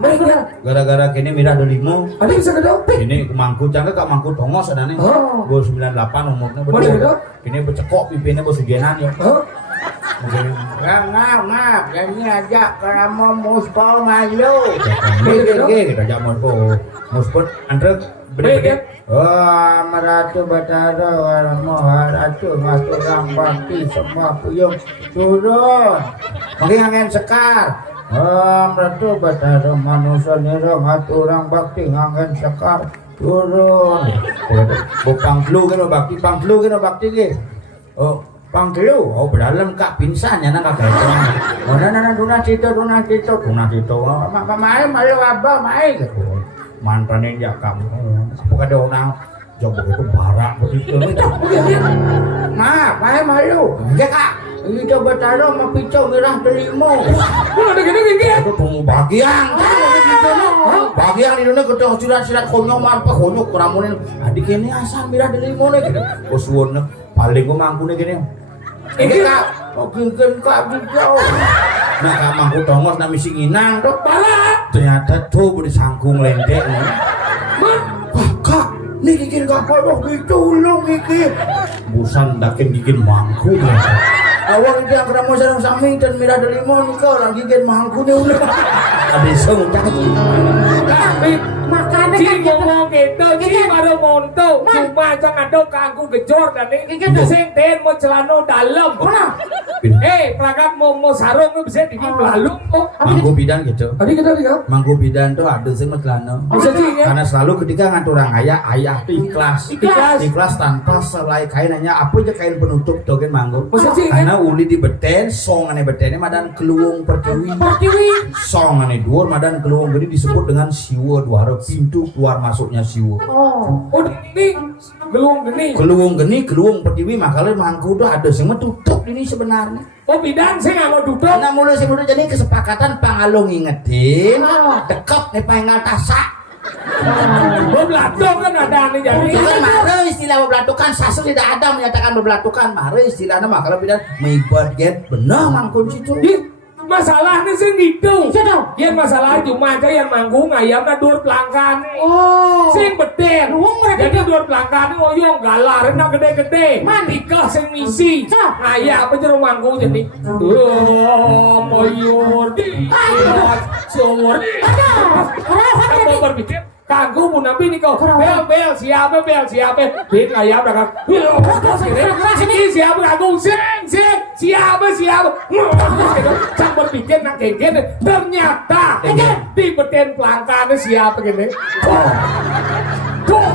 gara-gara kini mirah delimo ada bisa kedok ini mangku jangan kak mangku tongos ada nih gue 98 umurnya betul ini bercekok pipinya bersugenan ya ngap kami ajak karena muspal malu kita ajak muspal antrek bener Maratu Batara Warmoharatu Maturang Bakti semua puyung turun mungkin angin sekar Maratu Batara manusia nira Maturang Bakti angin sekar turun pangklu kan bakti ke pangklu berdalam kak pinsan ya nak kak duna cito maka malu abah gitu mantan yang jakam apa kada orang jauh begitu barak begitu malu ya kak ini coba taruh sama picau merah delimo ada gini itu tunggu bagian bagian di dunia ketemu sirat konyol marpa konyol kuramunin adik ini asal merah delimo nih gitu bosuan paling gue mampu nih gini ini kak mungkin kak picau nah kak mangku tongos na misi nginang tuh ternyata tuh beri sangkung lendek wah kak nih gigin kak poloh gitu lu gigin busan dakin gigin mangku awal itu yang kena mau sarang sami dan mirah delimo nih kau orang gigin mangku nih udah Ada sung cakep. Tapi Makanya Ci kan gitu. ngomong gitu, Ci baru monto, cuma jangan ada kangku gejor dan Gitu. ini sing ten mau celana dalam. Mana? Perangkat mau sarung bisa di belalung kok. Mangku bidan gitu. Tadi kita lihat. Mangku bidan tuh ada sing celana. Bisa Ci ya? Karena selalu ketika ngantu orang ayah tuh ikhlas. Ikhlas. Tanpa selai kainannya apa aja kain penutup togen manggo. Bisa Ci ya? Karena uli di beten, song ane betennya madan keluung pertiwi. Pertiwi. Song ane dhuwur madan keluung jadi disebut dengan siwa dua pintu keluar masuknya siwa. Oh. Oh ini gelung gini. Keluung pertiwi makanya mangku udah ada sing tutup ini sebenarnya. Oh bidan saya nggak mau duduk. Nah mulai sing udah jadi kesepakatan pangalung ngingetin dekep nih pengal tasak. Berbelatung kan ada nih jadi. Jangan marah istilah berbelatukan sasu tidak ada menyatakan berbelatukan marah istilahnya mah kalau bidan meibat get bener mangkun situ. Masalahnya sih gitu. Iya dong. Yang masalah cuma aja yang manggung ayamnya dur pelangkan. Oh. Sing beden. Luang mereka. Jadi dur pelangkan oyong galar enak gede-gede. Nikah sing misi. Ayam apa jero manggung jadi. Oh, moyur di. Sumur. Ada. Mau berpikir kanggo mun nabi niko. Kenapa? Bel siapa. Bin ayam dah. Sini siapa kanggo sing siapa. Cang berpikir nak gini ternyata di beten pelangkannya siapa gini. Tuh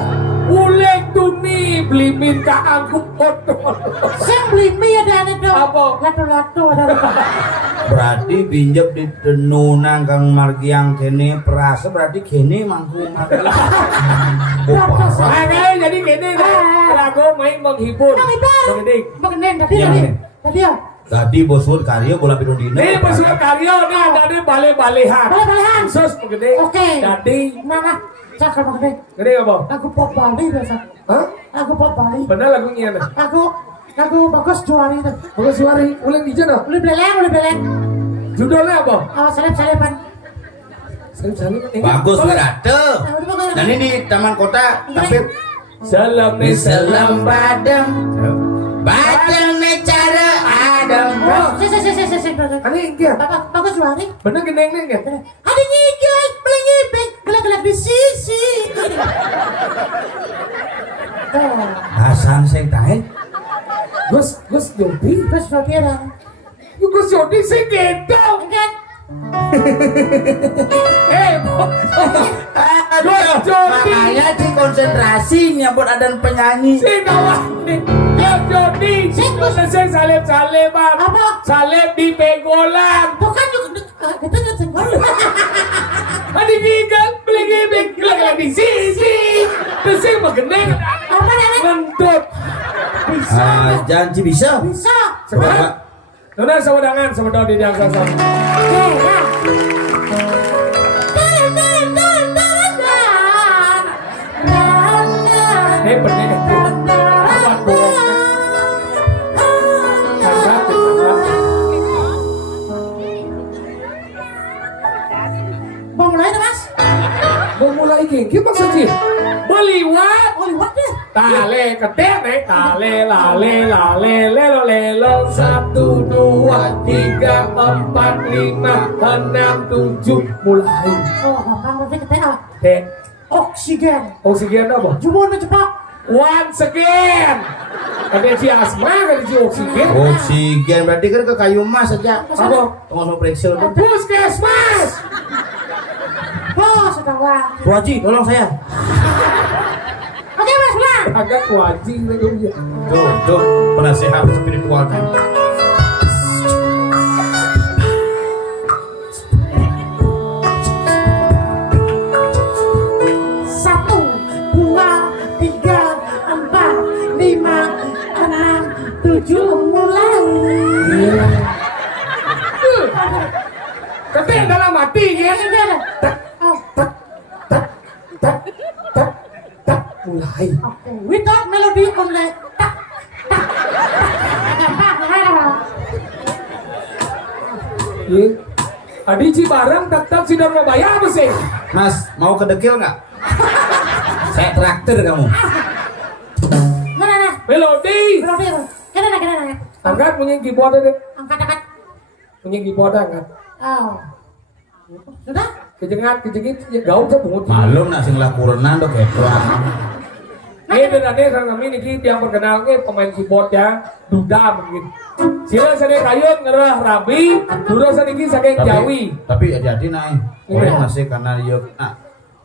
ulek tuh nih beli minta aku foto. Saya beli mie ada itu. Apa? Lato-lato ada. Berarti binjep di tenunang kang margiang kene perasa berarti kene mangku Makanya jadi gini deh. Lagu main menghibur. Menghibur. Mengenai tadi ya. Tadi bosur karya bola bidung dina. Nih pesuka karya nih ada nih bale-balehan. Bale-balehan. Sus begede. Oke. Jadi Mana? Cakap mengenai. gede apa? Lagu pop Bali biasa. Hah? Lagu pop Bali. Bener lagunya nih. Lagu bagus juari itu. Bagus suari, ulang di sana. Boleh beleng. Judulnya apa? Salep-salepan. Salim. Bagus berada. Dan ini di taman kota tapi Salam nih salam badem. Badem nih cara adem. Oh, si. Ani enggak. Bagus juari. Bener gendeng nih enggak? Ada nyigit, beli nyipik, gelak-gelak di sisi. Hasan sing tahe. Gus Jody. Terus saudara. Gus Jody sih gitu. Enggak. Gus Jody. Makanya di konsentrasi nyambut adan penyanyi. Si kawan nih. Gus Jody. Selesai salep-salepan. Apa? Salep di pegolan. Bukan juga kita senggol. Adi gigal, beli gibik, gelak di sisi. Terus sih magendeng. Apa namanya? Ngentut. Janji bisa. Bisa. Sekarang. Nona sawadangan sama Dodi yang sasa. Bener. Mau mulai nih mas? Mau mulai gini maksudnya? Beliwat. Oh liwat deh. Tale ketek tale lelo 1 2 3 4 5 6 7 mulai. Oh gampang berarti kita Dek, oksigen. oksigen apa? Jumur mencepak. Once again. Ada si asma, ada si oksigen. Oksigen berarti kan ke kayu emas saja. Apa? Tunggu periksa dulu. Puskesmas. Oh sudah wah. Bu Haji, tolong saya. Oke mas pulang. Agak wajib lagi. Tuh, penasehat spiritual. Satu, dua, tiga, empat, lima, enam, tujuh, mulai. Ketek dalam hati ya. Mulai. Oke, without melody only. Tak, tak, gampang. Adi Cibarang tak sidang mau bayar apa sih? Mas, mau ke dekil nggak? Saya traktir kamu. Mana? Melodi. Melodi. Kena. Angkat punya keyboard deh. Angkat. Punya keyboard angkat. Oh. Sudah? Kejengit ya gaul saya bungut. Malum nak sing lakurenan dok ekran. Ini berarti kami niki yang perkenalkan pemain keyboard ya Duda mungkin. Sila sadek kayun ngerah Rabi, Duda sadiki saking Jawi. Tapi jadi naik. Iya. Orang masih karena dia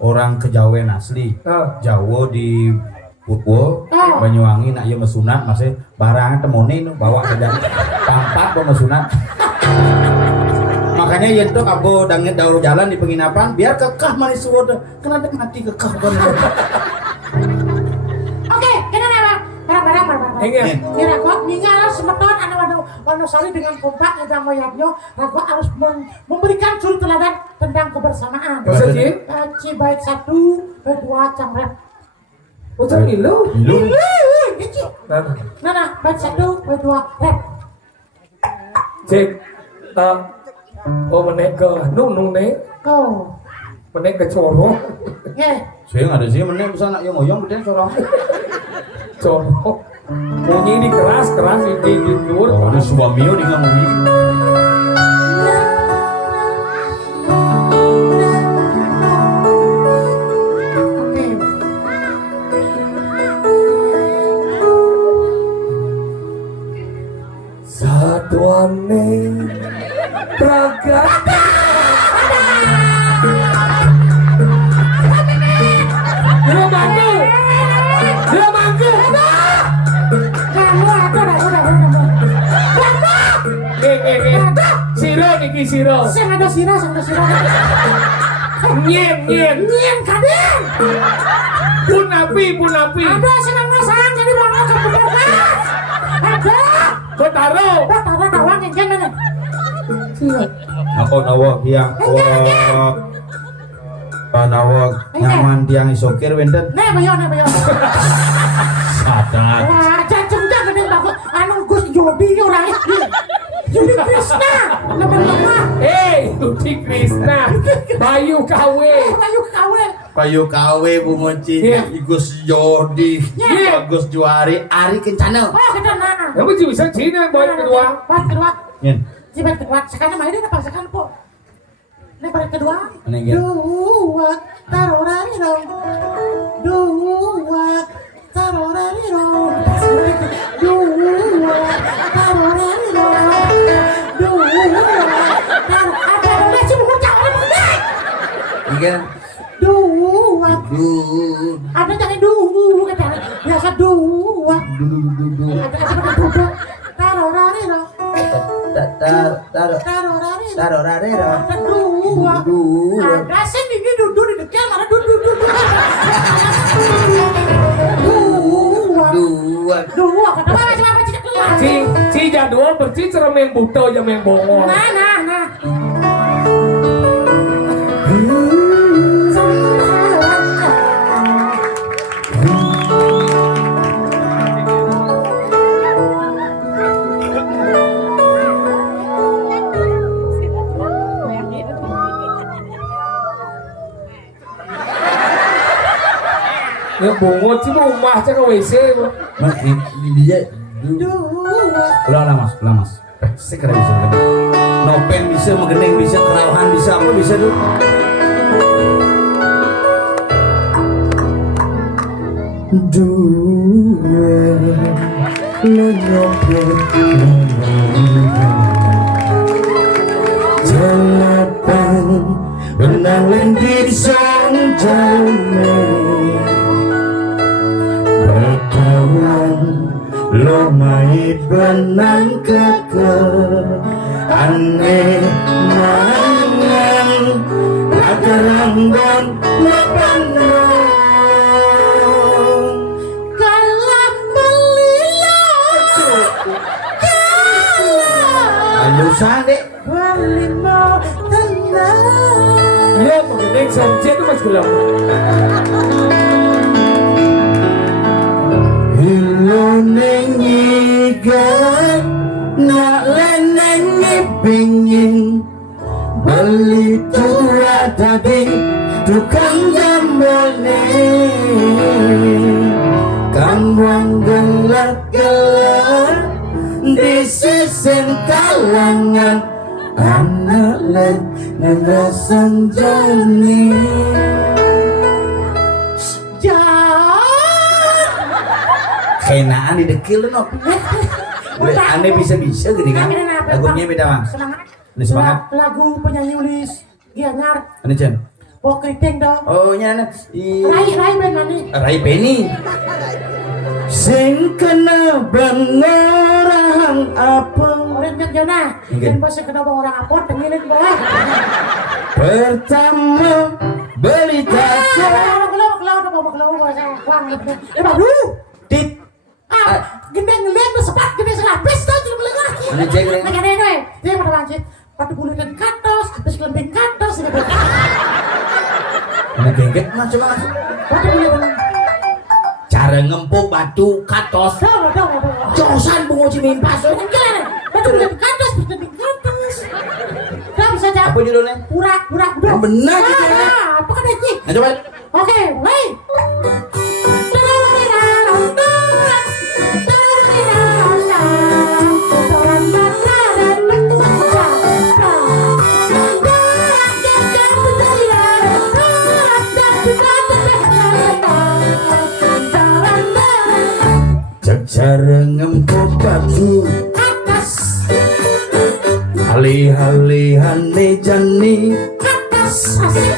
orang kejawen asli. Jawa di Purwo, Banyuwangi nak ieu mesunat masih barang temoni nu bawa ke dan pampat bawa mesunat. Makanya yen tuh abo dangit daur jalan di penginapan biar kekah manis suwada. Kenapa mati kekah kan. Oke, kena nama. Barang-barang. Ingat. Kira kok ninggal semeton anu Wonosari dengan kompak ngedang moyabnya. Ragu harus memberikan suri teladan tentang kebersamaan. Masa Ci? Ci baik 1, baik 2 camrep. Oh cang ilu? Lu Nah, baik 1, baik 2 rep. Cik, oh menek ke nung nih, Go. menek ke corong, Ye. saya nggak ada sih meneng bisa nak yang ngoyong betul corong. corong, bunyi ini keras di luar. Oh, ada suami di ngomongin. Satuane pragat. Dia mangku. Kamu udah. Siro niki siro. Sing ada sira. Nyen. Kadang. Pun api. Ada senang masang jadi bangun sebentar. Ada. Kau taruh. Taruh tawang yang mana? Aku nawak yang nawak nyaman tiang isokir wenten. Nih bayo. Sadar. Wah, cacing gede banget. Anu Gus Jodi orang itu. Jodi Krishna. Lemah. Ludi Krishna. Bayu Kawe. Bayu kawe. Payu kawe Bu Moci, Iya. Gus Jodi, Iya. Gus Juari, Ari Kencana. Oh, kita mana? Kamu bisa Cina boy kedua. Bat kedua. Yen, Jibat kedua. Sekarang main apa sekarang po? Ini barat kedua. Mana yang Dua tarorari dong. Dua tarorari dong. Dua tarorari dong. Ada ada sih buku jangan begitu. iya, Dua. Ada jangan dua kata. Biasa dua. Ada dua. Tarorari dong. Tarorari. Tarorare. Ada dua. Ada sih ini duduk di dekat mana duduk. Dua. Kata apa cik kelas. Ci jadwal bersih serem yang buto yang bongol. Nah. Ya bongol sih mau rumah cek ke WC. Mas, dia Dua. ulah mas. Sekeren bisa kan. Nopen bisa, megening bisa, kerawahan bisa, apa bisa tuh? Jalapan benang lendir sang jalan berkawan lo mait benang keker aneh mangan agarang dan mapanang Kalah melilo. ayo sade Melilo tenang. Iya mengenai sonce itu mas gelam. Ilonengigan nak lenengi pingin beli tura tadi tukang jambone kamwang gelap di sisen kalangan anak len nenesan jani. Kenaan di dekil no. Boleh aneh bisa gini kan? Lagunya beda mas. Ini semangat. Lagu penyanyi Ulis Gianyar. Ini Jen. Oh keriting dong. Oh nyana. Rai Benani. Rai Beni. Sing kena bangorang apa? Orang Jona. Dan bos kena orang apa? Tengilin boleh. Pertama beli kaca. Baru. Tit. Gendeng sepat gede selapis tuh cuma beli lagi. Ini cek deh. Nggak ada dia pada wajib. Patu bulitan katos, terus lembing katos. Ini gengget mas coba mas. Patu bulitan. Cara ngempuk batu katos. Josan bungo cimimpas. Patu bulitan katos, terus lembing katos. Udah bisa jawab. Apa judulnya? Pura. Yang benar judulnya. Apa kan Eci? Nah coba. Oke, mulai. Cara ngempuk batu Atas. Hali-hali jani Atas. Asik.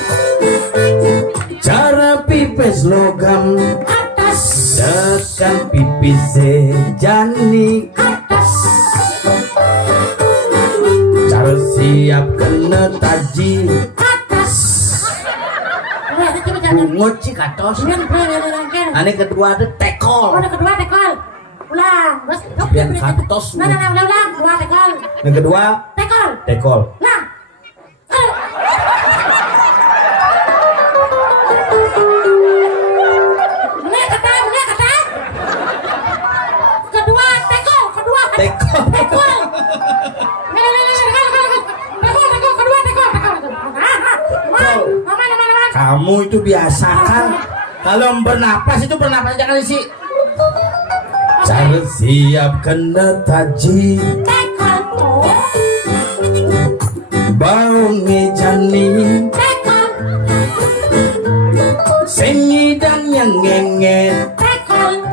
Cara pipis logam Atas. tekan pipis jani Atas. cara siap kena taji Atas. Wah, itu coba jangan. bungut cikatos. Jangan. Ane kedua ada tekol. Yang kedua tekol. Ulang. Terus. Biar katos. Ulang. Dua tekol. Yang kedua Tekol. tekol. Ulang. Bener kata. Kedua tekol. Tekol. Tekol. Kamu itu biasakan kalau bernapas itu bernapas jangan isi. Cara siap kena taji bau ngejani sengi dan yang ngenget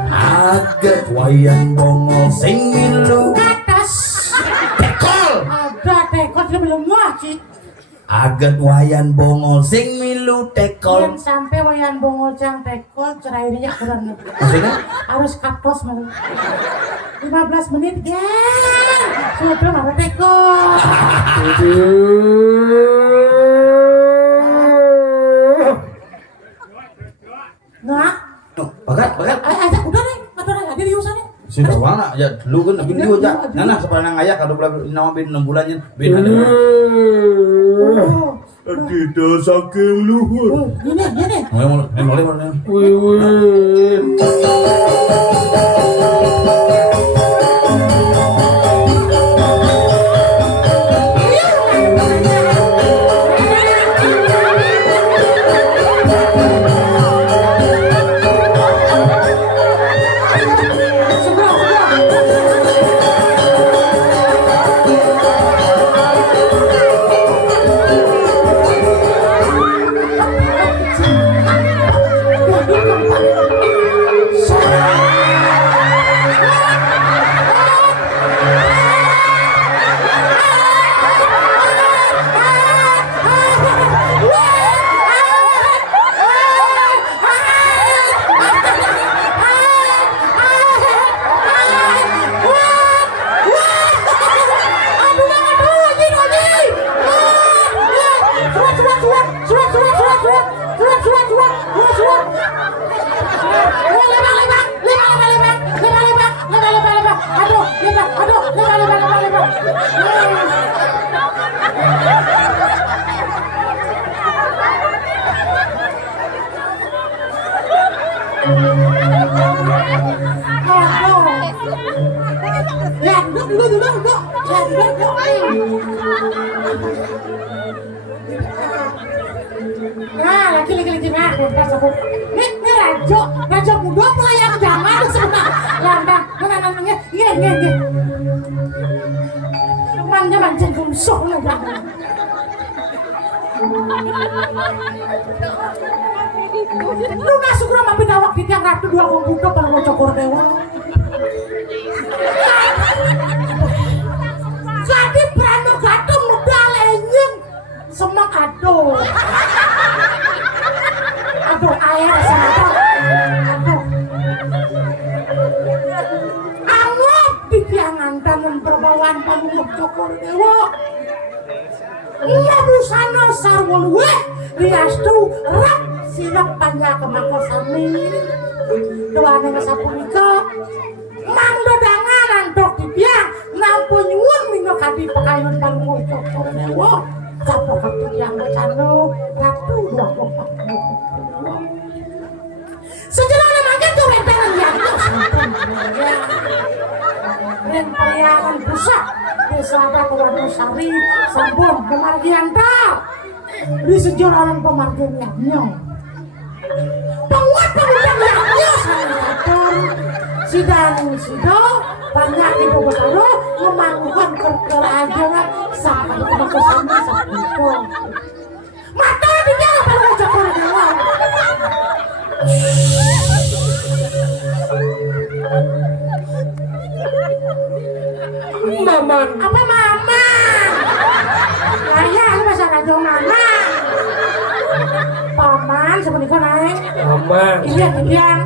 agak wayang bongol sengi lu tekol ada tekol dia belum ngaji agak wayan bongol sing milu tekol yang sampai wayan bongol cang tekol cerainya kurang maksudnya harus katos malu 15 menit geng sudah ada tekol nah bagat ajak udah nih atau ada di usaha nih sudah mana ya dulu kan bin dia aja nana sepanjang ayah kalau nama bin 6 bulannya bin ada tidak saking luhur ini mulai Nah, lagi nah, pas aku. Nih rajo muda melayang jangan sebentar. Landang, nanya, iya. Temannya mancing gumsok lah. Lu masuk rumah pindah waktu yang ratu dua komputer pada mau cokor dewa. Jadi berani gatung muda lenyeng semak aduh air sama aduh anggap di tiangan dan berbawaan panggung cokor dewa. Iya busana sarwolwe riastu rak sirap panjang kemakosami doane ngasapunika mang dodangan antok dipiang nampu nyuwun minggu kadi pakayun panggung cokor dewa kapok kapok yang becano ratu 24 sejarahnya mangga tuh rentangan yang dan periangan pusat desa Kabupaten Sari Sampun Pemargianta di sejarah pemargian nyong penguat pemuda nyong sangator sidang sido banyak ibu betalo memanggukan kerajaan sampai ke kesana sampai mata di dia pada cokor dewa. Maman. Apa mama? Ayah lu masa rajo mama. Paman seperti naik. Maman. Iya tiang.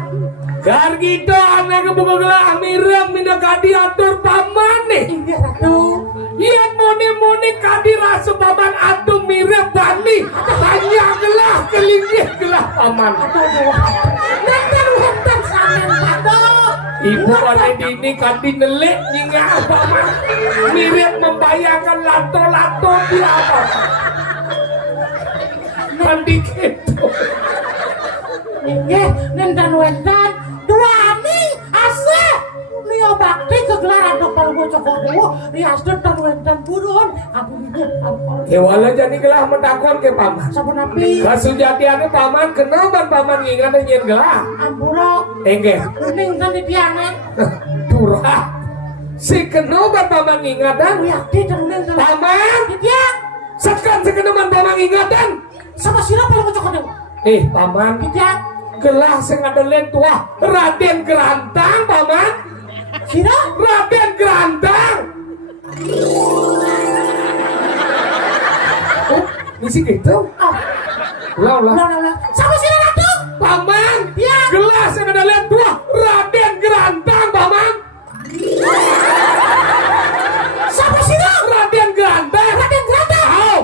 Gar gitu anak kebuka gelah mirem mina kadi atur paman nih. Iya ratu. Iya muni kadi rasu paman atur mirem bani. Banyak gelah kelingih gelah paman. Aduh. Nenten samen pado. Ibu pada dini kadi nelek nyingah paman. Mirip membayangkan lato-lato dia apa. Mandi gitu. Iya nenten wendan. Duani asih. Nio bakti kegelaran dok palu cokor dewa. Riasdut dan wendan burun. Aku hidup. Kewala jadi gelah mentakon ke paman. Sampun api. Kasujatiannya paman kenapa paman ngingat nyen gelah? Amburo. Enge. Kuning kan di tiangnya. Turah. Si kenapa paman ingatan? Yakti terunin kan. Paman. Di tiang. Sekan sekeneman paman ingatan. Sama siapa palu cokor dewa? Paman. Di tiang. Gelah sing adelen tua Raden Gerantang paman. Sira? Raden Gerantang. Oh, misi gitu. Oh. Ulah. Sama sira ratu. Paman. Ya. Gelah sing adelen tua Raden Gerantang paman. Sama sira? Raden Gerantang. Raden Gerantang. Au.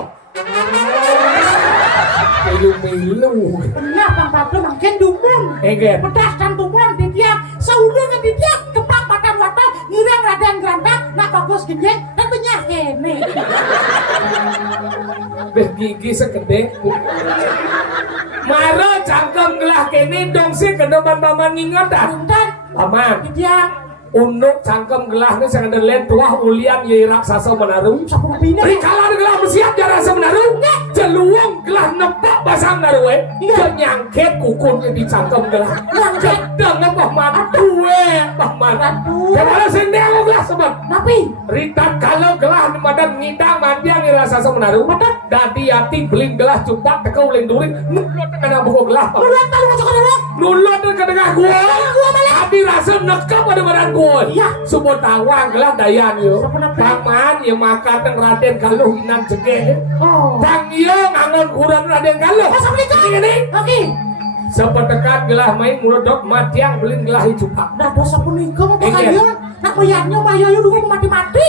Milu. Benar Bang Pablo makin dumun. Ege. Pedas dan dumun di tiang. Saudara di tiang kepak makan watang ngirang Raden Gerantang nak bagus genjeng dan banyak ini. Gigi segede. Maro cangkem gelah kene dong sih kedoman paman ngingatan. Punten Paman. di tiang. Unduk cangkem gelahnya sing andelen tuah ulian ye raksasa menaruh. Sampun bina. Rikala gelah bersiap jarasa menaruh. Jeluang gelah nepak basang naruh. Kenyangket kukunnya di cangkem gelah. Gedeng apa man duwe paman. Aduh. Kemana sing dewa gelah sebab. Napi. Ritat kalau gelah madan ngidang mandiang ye raksasa menaruh. Dadi ati beling gelah cupak teko uling during. Nulot kana buku gelah. Nulot palu cokor dewa. Nulot ke tengah gua. Adi rasa nekap pada badan gua. Iya. Subot tawang gelah dayan yo. Sampun apa? Paman ya makan teng Raden Galuh inan jege. Oh. Bang yo ngangon kurang Raden Galuh. Assalamualaikum. Ini. Oke. Sepetekat gelah main murodok matiang belin gelah cupak. Dah dosa punika apa Iya. kalian? Nak moyangnya mayoyo dulu mati-mati.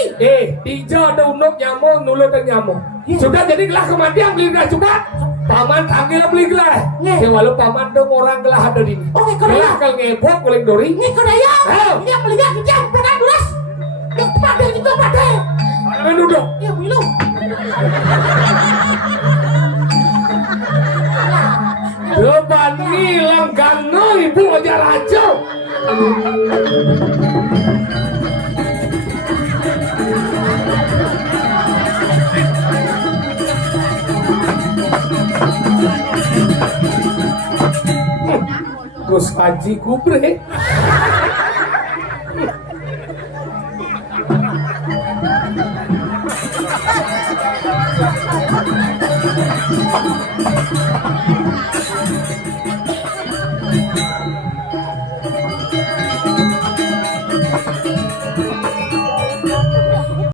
Dijo ada unuk nyamuk nulut dan nyamuk. Iya. Sudah jadi gelah kematian belin gelah cupak. Paman panggil beli gelah. Iya. Ya walau paman dong orang gelah ada di. Oke, kalau Gelah kal ngebok kuling dori. ini kedaya. Ayo. Ini melihat jam bukan belas. Yang pada itu pada. Menuduk. Ya minum. Depan ngilang gano ibu aja rajo. Gus Haji Kubre.